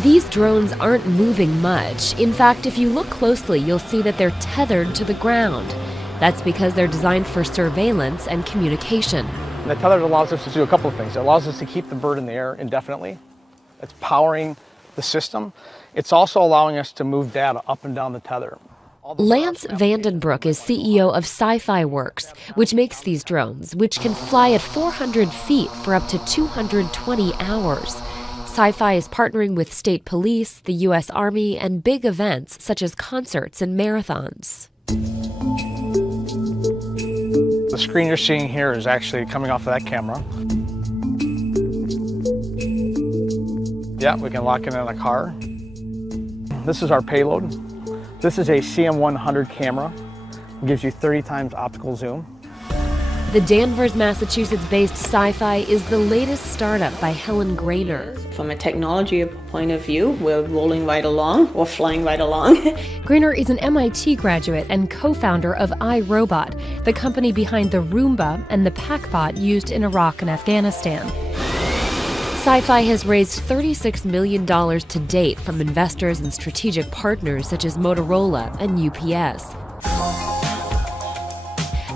These drones aren't moving much. In fact, if you look closely, you'll see that they're tethered to the ground. That's because they're designed for surveillance and communication. And the tether allows us to do a couple of things. It allows us to keep the bird in the air indefinitely. It's powering the system. It's also allowing us to move data up and down the tether. Lance Vandenbroek is CEO of Sci-Fi Works, which makes these drones, which can fly at 400 feet for up to 220 hours. Sci-Fi is partnering with state police, the U.S. Army, and big events such as concerts and marathons. The screen you're seeing here is actually coming off of that camera. Yeah, we can lock it in a car. This is our payload. This is a CM100 camera. It gives you 30 times optical zoom. The Danvers, Massachusetts-based Sci-Fi is the latest startup by Helen Grainer. From a technology point of view, we're rolling right along, or flying right along. Grainer is an MIT graduate and co-founder of iRobot, the company behind the Roomba and the Packbot used in Iraq and Afghanistan. Sci-Fi has raised $36 million to date from investors and strategic partners such as Motorola and UPS.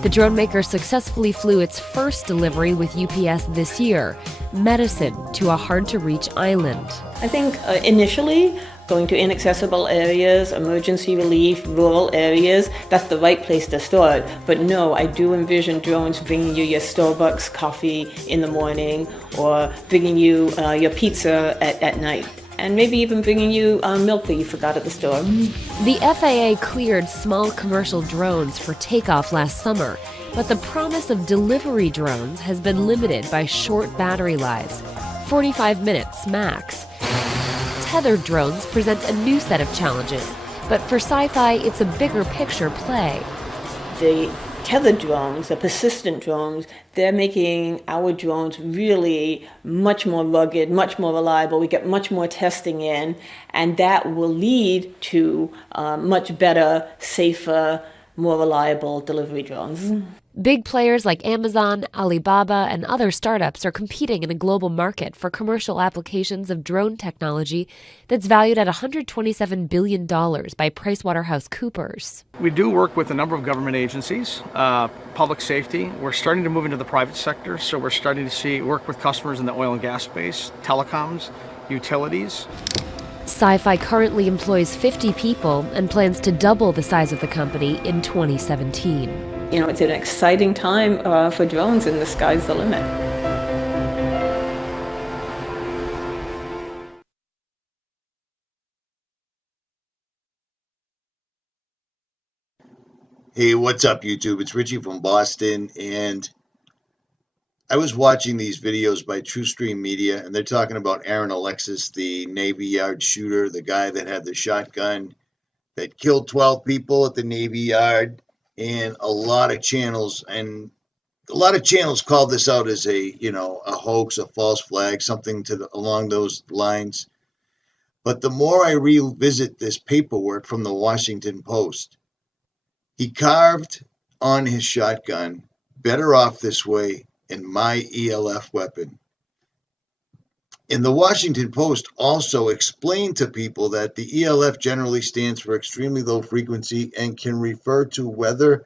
The drone maker successfully flew its first delivery with UPS this year, medicine to a hard-to-reach island. I think initially, going to inaccessible areas, emergency relief, rural areas, that's the right place to start. But no, I do envision drones bringing you your Starbucks coffee in the morning, or bringing you your pizza at night. And maybe even bringing you milk that you forgot at the store. The FAA cleared small commercial drones for takeoff last summer, but the promise of delivery drones has been limited by short battery lives, 45 minutes max. Tethered drones present a new set of challenges, but for Sci-Fi, it's a bigger picture play. The tethered drones, the persistent drones, they're making our drones really much more rugged, much more reliable. We get much more testing in, and that will lead to much better, safer, more reliable delivery drones. Big players like Amazon, Alibaba, and other startups are competing in a global market for commercial applications of drone technology that's valued at $127 billion by PricewaterhouseCoopers. We do work with a number of government agencies, public safety. We're starting to move into the private sector, so we're starting to work with customers in the oil and gas space, telecoms, utilities. Sci-Fi currently employs 50 people and plans to double the size of the company in 2017. You know, it's an exciting time for drones, and the sky's the limit. Hey, what's up, YouTube? It's Richie from Boston, and I was watching these videos by TrueStream Media, and they're talking about Aaron Alexis, the Navy Yard shooter, the guy that had the shotgun that killed 12 people at the Navy Yard. And a lot of channels called this out as a hoax, a false flag, something along those lines. But the more I revisit this paperwork from the Washington Post, he carved on his shotgun, "Better off this way," and "my ELF weapon." And the Washington Post also explained to people that the ELF generally stands for extremely low frequency and can refer to weather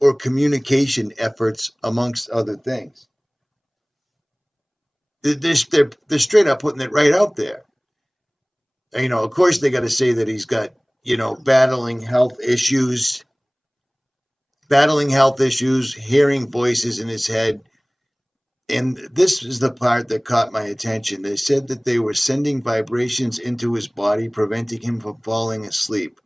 or communication efforts, amongst other things. They're straight up putting it right out there. Of course, they got to say that he's got, battling health issues, hearing voices in his head. And this is the part that caught my attention. They said that they were sending vibrations into his body, preventing him from falling asleep.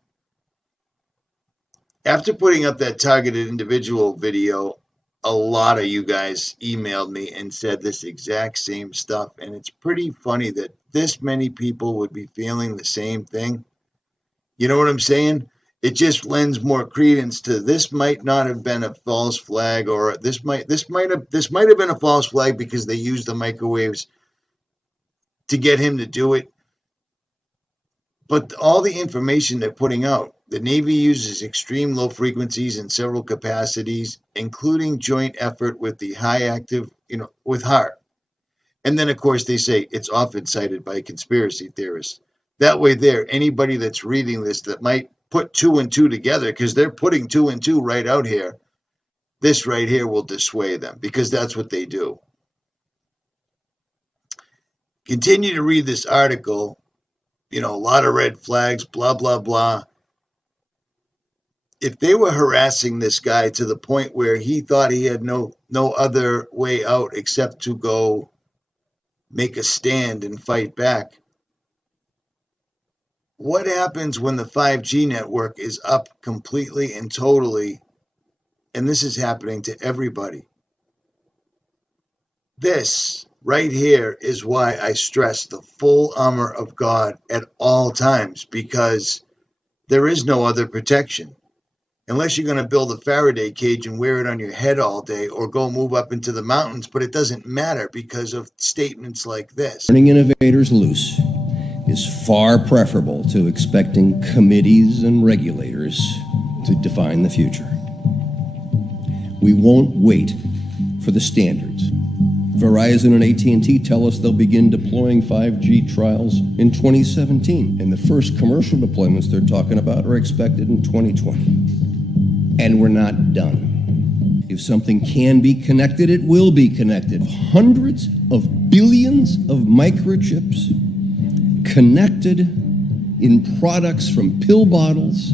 After putting up that targeted individual video, a lot of you guys emailed me and said this exact same stuff. And it's pretty funny that this many people would be feeling the same thing. You know what I'm saying? It just lends more credence to this might not have been a false flag, or this might have been a false flag because they used the microwaves to get him to do it. But all the information they're putting out, the Navy uses extreme low frequencies in several capacities, including joint effort with the high active, with HAARP. And then, of course, they say it's often cited by conspiracy theorists. That way anybody that's reading this that might put two and two together, because they're putting two and two right out here, this right here will dissuade them, because that's what they do. Continue to read this article, a lot of red flags, blah, blah, blah. If they were harassing this guy to the point where he thought he had no other way out except to go make a stand and fight back, what happens when the 5G network is up completely and totally, and this is happening to everybody? This right here is why I stress the full armor of God at all times, because there is no other protection. unless you're going to build a Faraday cage and wear it on your head all day or go move up into the mountains, but it doesn't matter because of statements like this. Turning innovators loose is far preferable to expecting committees and regulators to define the future. We won't wait for the standards. Verizon and AT&T tell us they'll begin deploying 5G trials in 2017, and the first commercial deployments they're talking about are expected in 2020. And we're not done. If something can be connected, it will be connected. Hundreds of billions of microchips connected in products from pill bottles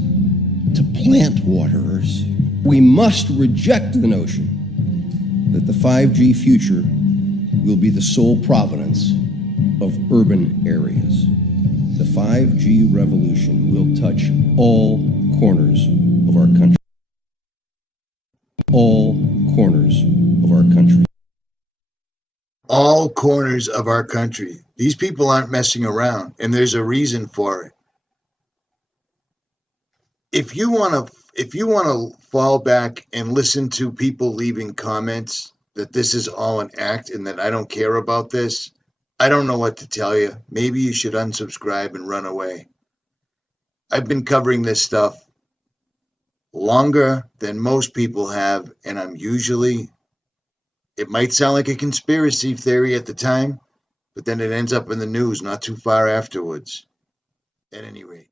to plant waterers. We must reject the notion that the 5G future will be the sole provenance of urban areas. The 5G revolution will touch all corners of our country. All corners of our country. All corners of our country. These people aren't messing around, and there's a reason for it. If you want to fall back and listen to people leaving comments that this is all an act and that I don't care about this, I don't know what to tell you. Maybe you should unsubscribe and run away. I've been covering this stuff longer than most people have, and it might sound like a conspiracy theory at the time, but then it ends up in the news not too far afterwards. At any rate.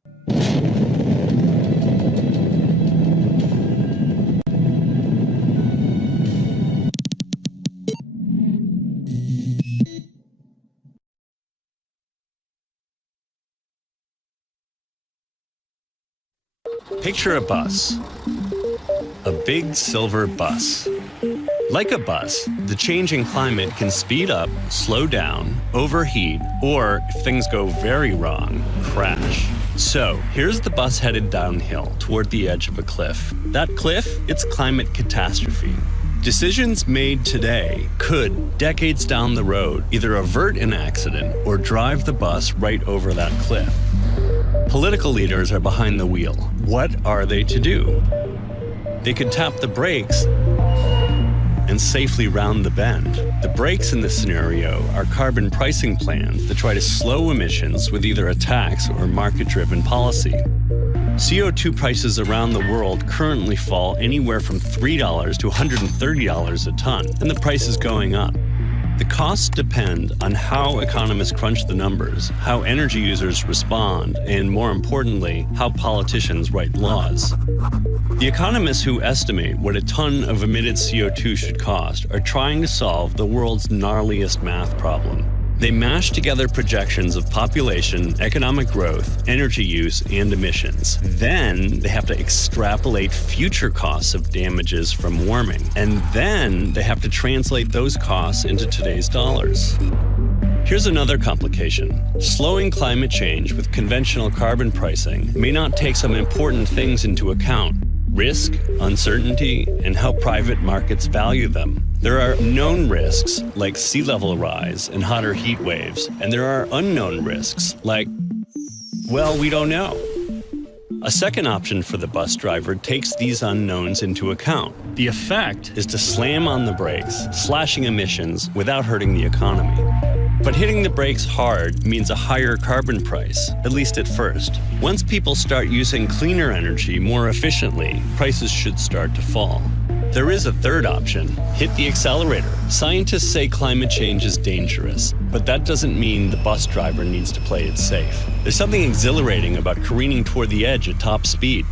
Picture a bus. A big silver bus. Like a bus, the changing climate can speed up, slow down, overheat, or, if things go very wrong, crash. So, here's the bus headed downhill toward the edge of a cliff. That cliff, it's climate catastrophe. Decisions made today could, decades down the road, either avert an accident or drive the bus right over that cliff. Political leaders are behind the wheel. What are they to do? They could tap the brakes and safely round the bend. The brakes in this scenario are carbon pricing plans that try to slow emissions with either a tax or market-driven policy. CO2 prices around the world currently fall anywhere from $3 to $130 a ton, and the price is going up. The costs depend on how economists crunch the numbers, how energy users respond, and more importantly, how politicians write laws. The economists who estimate what a ton of emitted CO2 should cost are trying to solve the world's gnarliest math problem. They mash together projections of population, economic growth, energy use, and emissions. Then they have to extrapolate future costs of damages from warming. And then they have to translate those costs into today's dollars. Here's another complication. Slowing climate change with conventional carbon pricing may not take some important things into account: risk, uncertainty, and how private markets value them. There are known risks like sea level rise and hotter heat waves, and there are unknown risks like, well, we don't know. A second option for the bus driver takes these unknowns into account. The effect is to slam on the brakes, slashing emissions without hurting the economy. But hitting the brakes hard means a higher carbon price, at least at first. Once people start using cleaner energy more efficiently, prices should start to fall. There is a third option: hit the accelerator. Scientists say climate change is dangerous, but that doesn't mean the bus driver needs to play it safe. There's something exhilarating about careening toward the edge at top speed.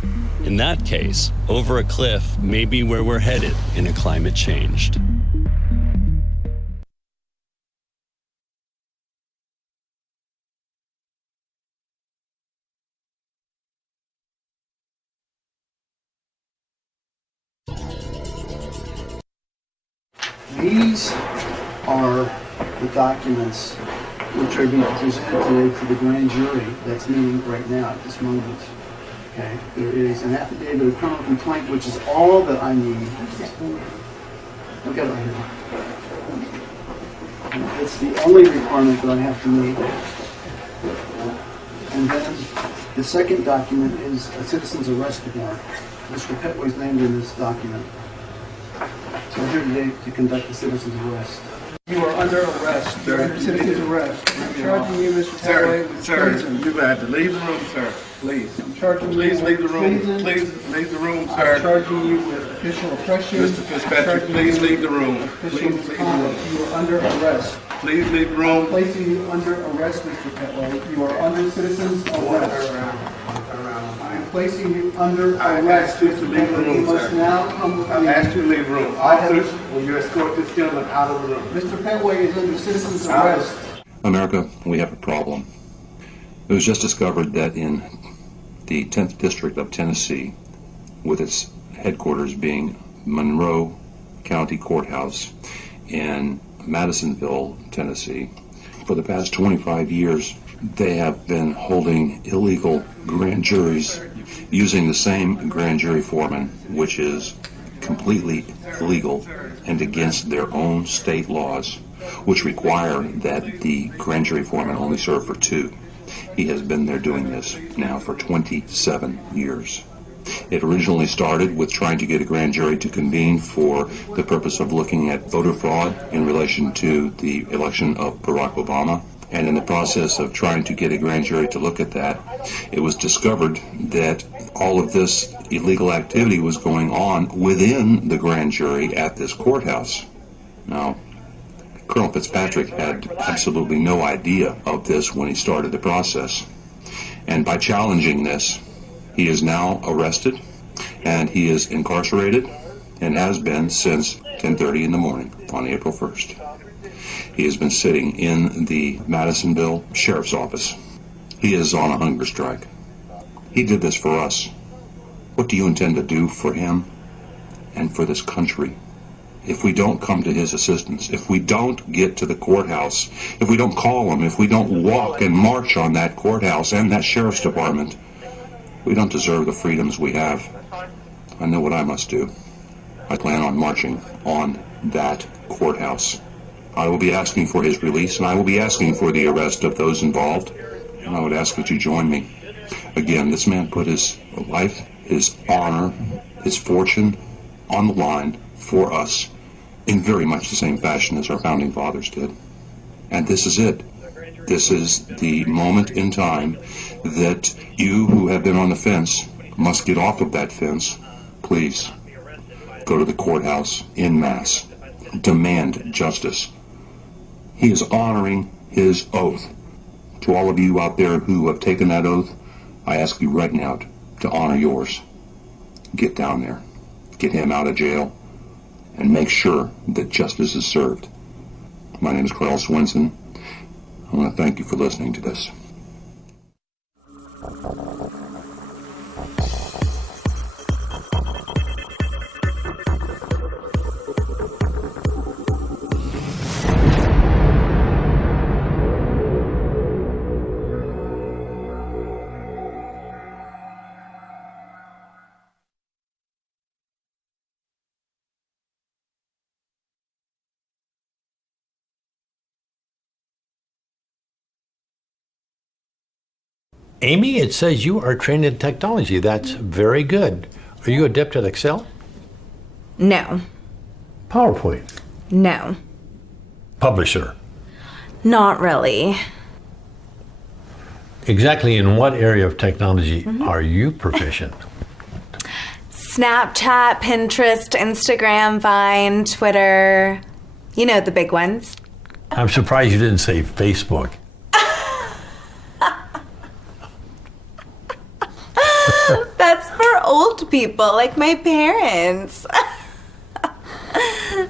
In that case, over a cliff may be where we're headed in a climate changed. These are the documents which are being presented today to the grand jury that's meeting right now at this moment. Okay, there is an affidavit of criminal complaint, which is all that I need. Look at it right here. It's the only requirement that I have to meet. And then The second document is a citizen's arrest warrant. Mr. Petway's named in this document. So we're here today to conduct a citizen's arrest. You are under arrest. You're under citizen's arrest. I'm charging you, Mr. Petway, with treason. You're going to have to leave the room, sir. Please. I'm charging Please you leave the with room. treason. Please leave the room, sir. I'm charging you with official oppression. Mr. Fitzpatrick, please leave the room. Official Please leave the misconduct. room. You are under arrest. Please leave the room. I'm placing you under arrest, Mr. Petway. You are under citizen's arrest. I am placing you under arrest, asked you to Mr. leave the Petway. room, You must sir. now come with me. I've asked you to leave the room. Officers, will you escort this gentleman out of the room? Mr. Petway is under citizen's arrest. America, we have a problem. It was just discovered that in the 10th District of Tennessee, with its headquarters being Monroe County Courthouse in Madisonville, Tennessee, for the past 25 years, they have been holding illegal grand juries using the same grand jury foreman, which is completely illegal and against their own state laws, which require that the grand jury foreman only serve for 2. He has been there doing this now for 27 years. It originally started with trying to get a grand jury to convene for the purpose of looking at voter fraud in relation to the election of Barack Obama. And in the process of trying to get a grand jury to look at that, it was discovered that all of this illegal activity was going on within the grand jury at this courthouse. Now, Colonel Fitzpatrick had absolutely no idea of this when he started the process. And by challenging this, he is now arrested and he is incarcerated and has been since 10:30 in the morning on April 1st. He has been sitting in the Madisonville Sheriff's Office. He is on a hunger strike. He did this for us. What do you intend to do for him and for this country? If we don't come to his assistance, if we don't get to the courthouse, if we don't call him, if we don't walk and march on that courthouse and that sheriff's department, we don't deserve the freedoms we have. I know what I must do. I plan on marching on that courthouse. I will be asking for his release, and I will be asking for the arrest of those involved, and I would ask that you join me. Again, this man put his life, his honor, his fortune on the line for us in very much the same fashion as our founding fathers did. And this is it. This is the moment in time that you who have been on the fence must get off of that fence. Please go to the courthouse en masse. Demand justice. He is honoring his oath. To all of you out there who have taken that oath, I ask you right now to honor yours. Get down there. Get him out of jail. And make sure that justice is served. My name is Carl Swinson. I want to thank you for listening to this. Amy, it says you are trained in technology. That's very good. Are you adept at Excel? No. PowerPoint? No. Publisher? Not really. Exactly in what area of technology are you proficient? Snapchat, Pinterest, Instagram, Vine, Twitter. You know, the big ones. I'm surprised you didn't say Facebook. That's for old people, like my parents.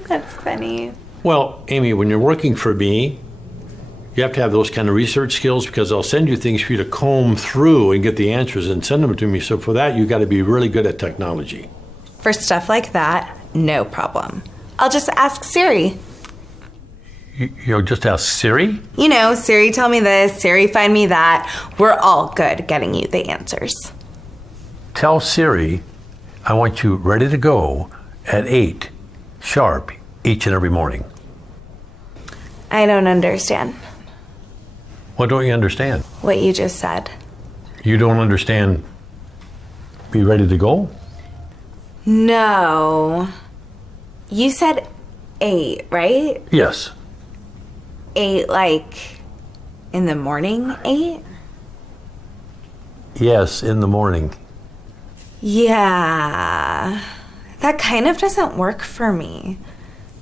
That's funny. Well, Amy, when you're working for me, you have to have those kind of research skills because I'll send you things for you to comb through and get the answers and send them to me. So for that, you got to be really good at technology. For stuff like that, no problem. I'll just ask Siri. You'll just ask Siri? You know, Siri, tell me this, Siri, find me that. We're all good at getting you the answers. Tell Siri, I want you ready to go at 8 sharp each and every morning. I don't understand What don't you understand? what you just said. You don't understand. Be ready to go? No. You said 8, right? Yes. 8, like, in the morning 8? Yes, in the morning. Yeah. That kind of doesn't work for me.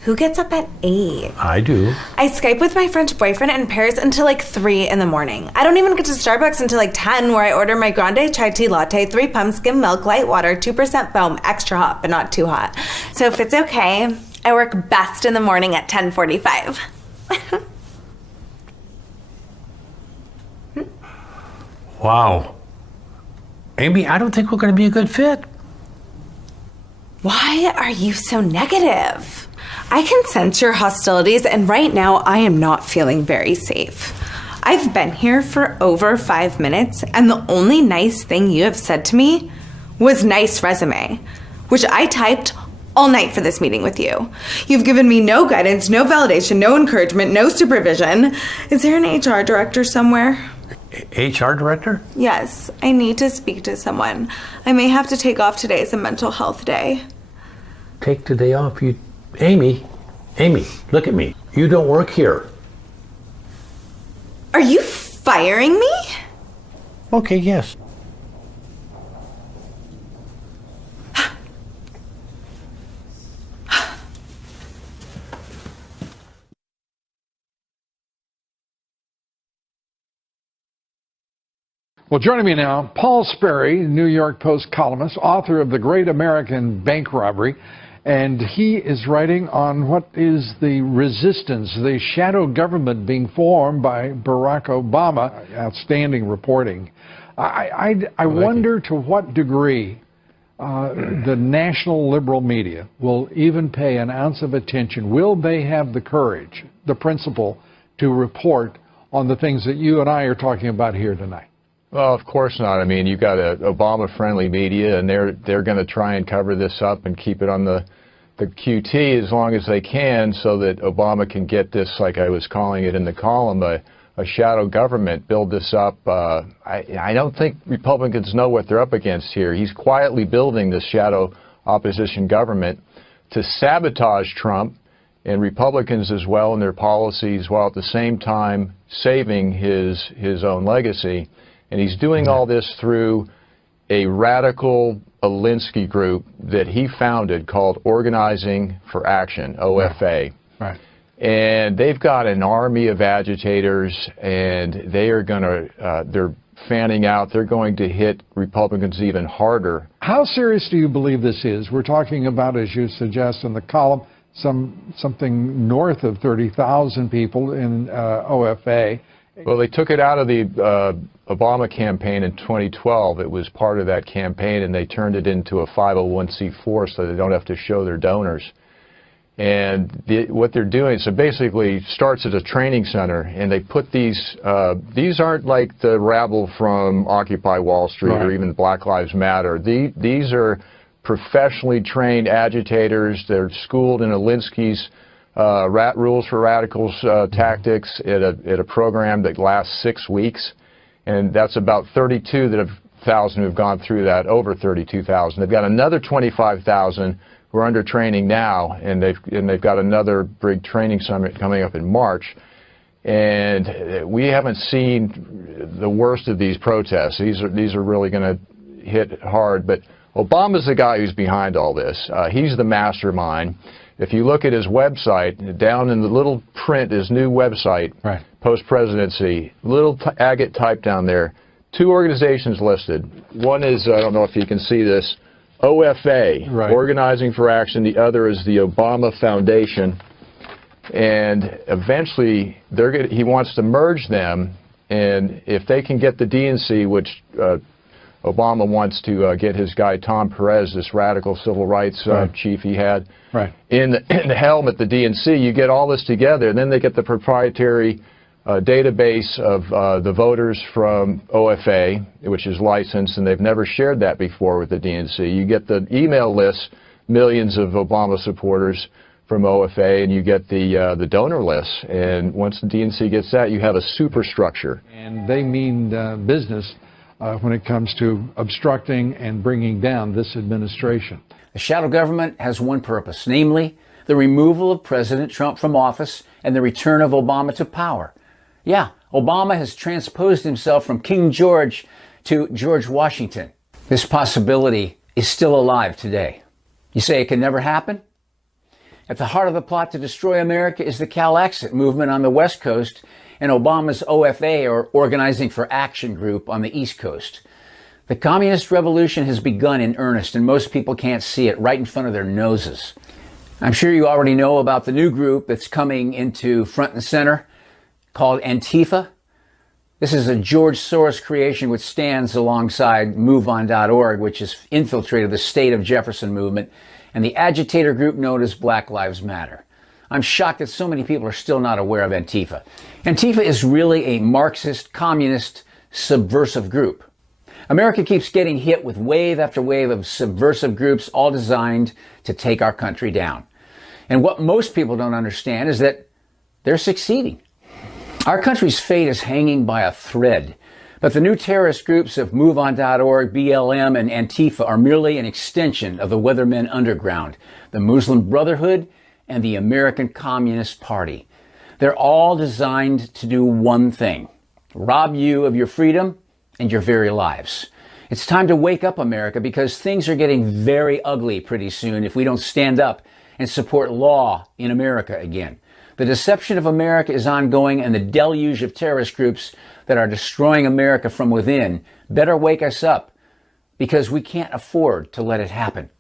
Who gets up at 8? I do. I Skype with my French boyfriend in Paris until like 3 in the morning. I don't even get to Starbucks until like 10, where I order my grande chai tea latte, 3 pumps, skim milk, light water, 2% foam, extra hot, but not too hot. So if it's okay, I work best in the morning at 10:45. Wow. Amy, I don't think we're going to be a good fit. Why are you so negative? I can sense your hostilities, and right now I am not feeling very safe. I've been here for over 5 minutes, and the only nice thing you have said to me was nice resume, which I typed all night for this meeting with you. You've given me no guidance, no validation, no encouragement, no supervision. Is there an HR director somewhere? HR director? Yes, I need to speak to someone. I may have to take off today as a mental health day. Take the day off. Amy, look at me. You don't work here. Are you firing me? Okay, yes. Well, joining me now, Paul Sperry, New York Post columnist, author of The Great American Bank Robbery, and he is writing on what is the resistance, the shadow government being formed by Barack Obama. Outstanding reporting. I wonder to what degree the national liberal media will even pay an ounce of attention. Will they have the courage, the principle, to report on the things that you and I are talking about here tonight? Well, of course not. I mean, you've got a Obama-friendly media, and they're going to try and cover this up and keep it on the QT as long as they can, so that Obama can get this, like I was calling it in the column, a shadow government, build this up. I don't think Republicans know what they're up against here. He's quietly building this shadow opposition government to sabotage Trump and Republicans as well in their policies, while at the same time saving his own legacy. And he's doing all this through a radical Alinsky group that he founded called Organizing for Action, OFA. Right. And they've got an army of agitators, and they are going to, they're fanning out. They're going to hit Republicans even harder. How serious do you believe this is? We're talking about, as you suggest in the column, something north of 30,000 people in OFA. Well, they took it out of the Obama campaign in 2012. It was part of that campaign, and they turned it into a 501c4 so they don't have to show their donors. And what they're doing, so basically starts at a training center, and they put these aren't like the rabble from Occupy Wall Street or even Black Lives Matter. These are professionally trained agitators. They're schooled in Alinsky's rules for radicals tactics at a program that lasts 6 weeks, and that's about 32,000 who've gone through that, over 32,000. They've got another 25,000 who are under training now, and they've got another big training summit coming up in March. And we haven't seen the worst of these protests. These are really going to hit hard. But Obama's the guy who's behind all this. He's the mastermind. If you look at his website, down in the little print, his new website, post-presidency, little agate type down there, 2 organizations listed. One is, I don't know if you can see this, OFA, Organizing for Action. The other is the Obama Foundation. And eventually, he wants to merge them. And if they can get the DNC, which Obama wants to get his guy Tom Perez, this radical civil rights chief he had, in the helm at the DNC, you get all this together, and then they get the proprietary database of the voters from OFA, which is licensed, and they've never shared that before with the DNC. You get the email lists, millions of Obama supporters from OFA, and you get the donor lists. And once the DNC gets that, you have a superstructure. And they mean business. when it comes to obstructing and bringing down this administration. The shadow government has one purpose, namely the removal of President Trump from office and the return of Obama to power. Yeah, Obama has transposed himself from King George to George Washington. This possibility is still alive today. You say it can never happen? At the heart of the plot to destroy America is the Cal-Exit movement on the West Coast and Obama's OFA, or Organizing for Action group, on the East Coast. The communist revolution has begun in earnest, and most people can't see it right in front of their noses. I'm sure you already know about the new group that's coming into front and center, called Antifa. This is a George Soros creation which stands alongside MoveOn.org, which has infiltrated the state of Jefferson movement, and the agitator group known as Black Lives Matter. I'm shocked that so many people are still not aware of Antifa. Antifa is really a Marxist, communist, subversive group. America keeps getting hit with wave after wave of subversive groups, all designed to take our country down. And what most people don't understand is that they're succeeding. Our country's fate is hanging by a thread. But the new terrorist groups of MoveOn.org, BLM, and Antifa are merely an extension of the Weathermen Underground, the Muslim Brotherhood, and the American Communist Party. They're all designed to do one thing: rob you of your freedom and your very lives. It's time to wake up, America, because things are getting very ugly pretty soon if we don't stand up and support law in America again. The deception of America is ongoing, and the deluge of terrorist groups that are destroying America from within better wake us up, because we can't afford to let it happen.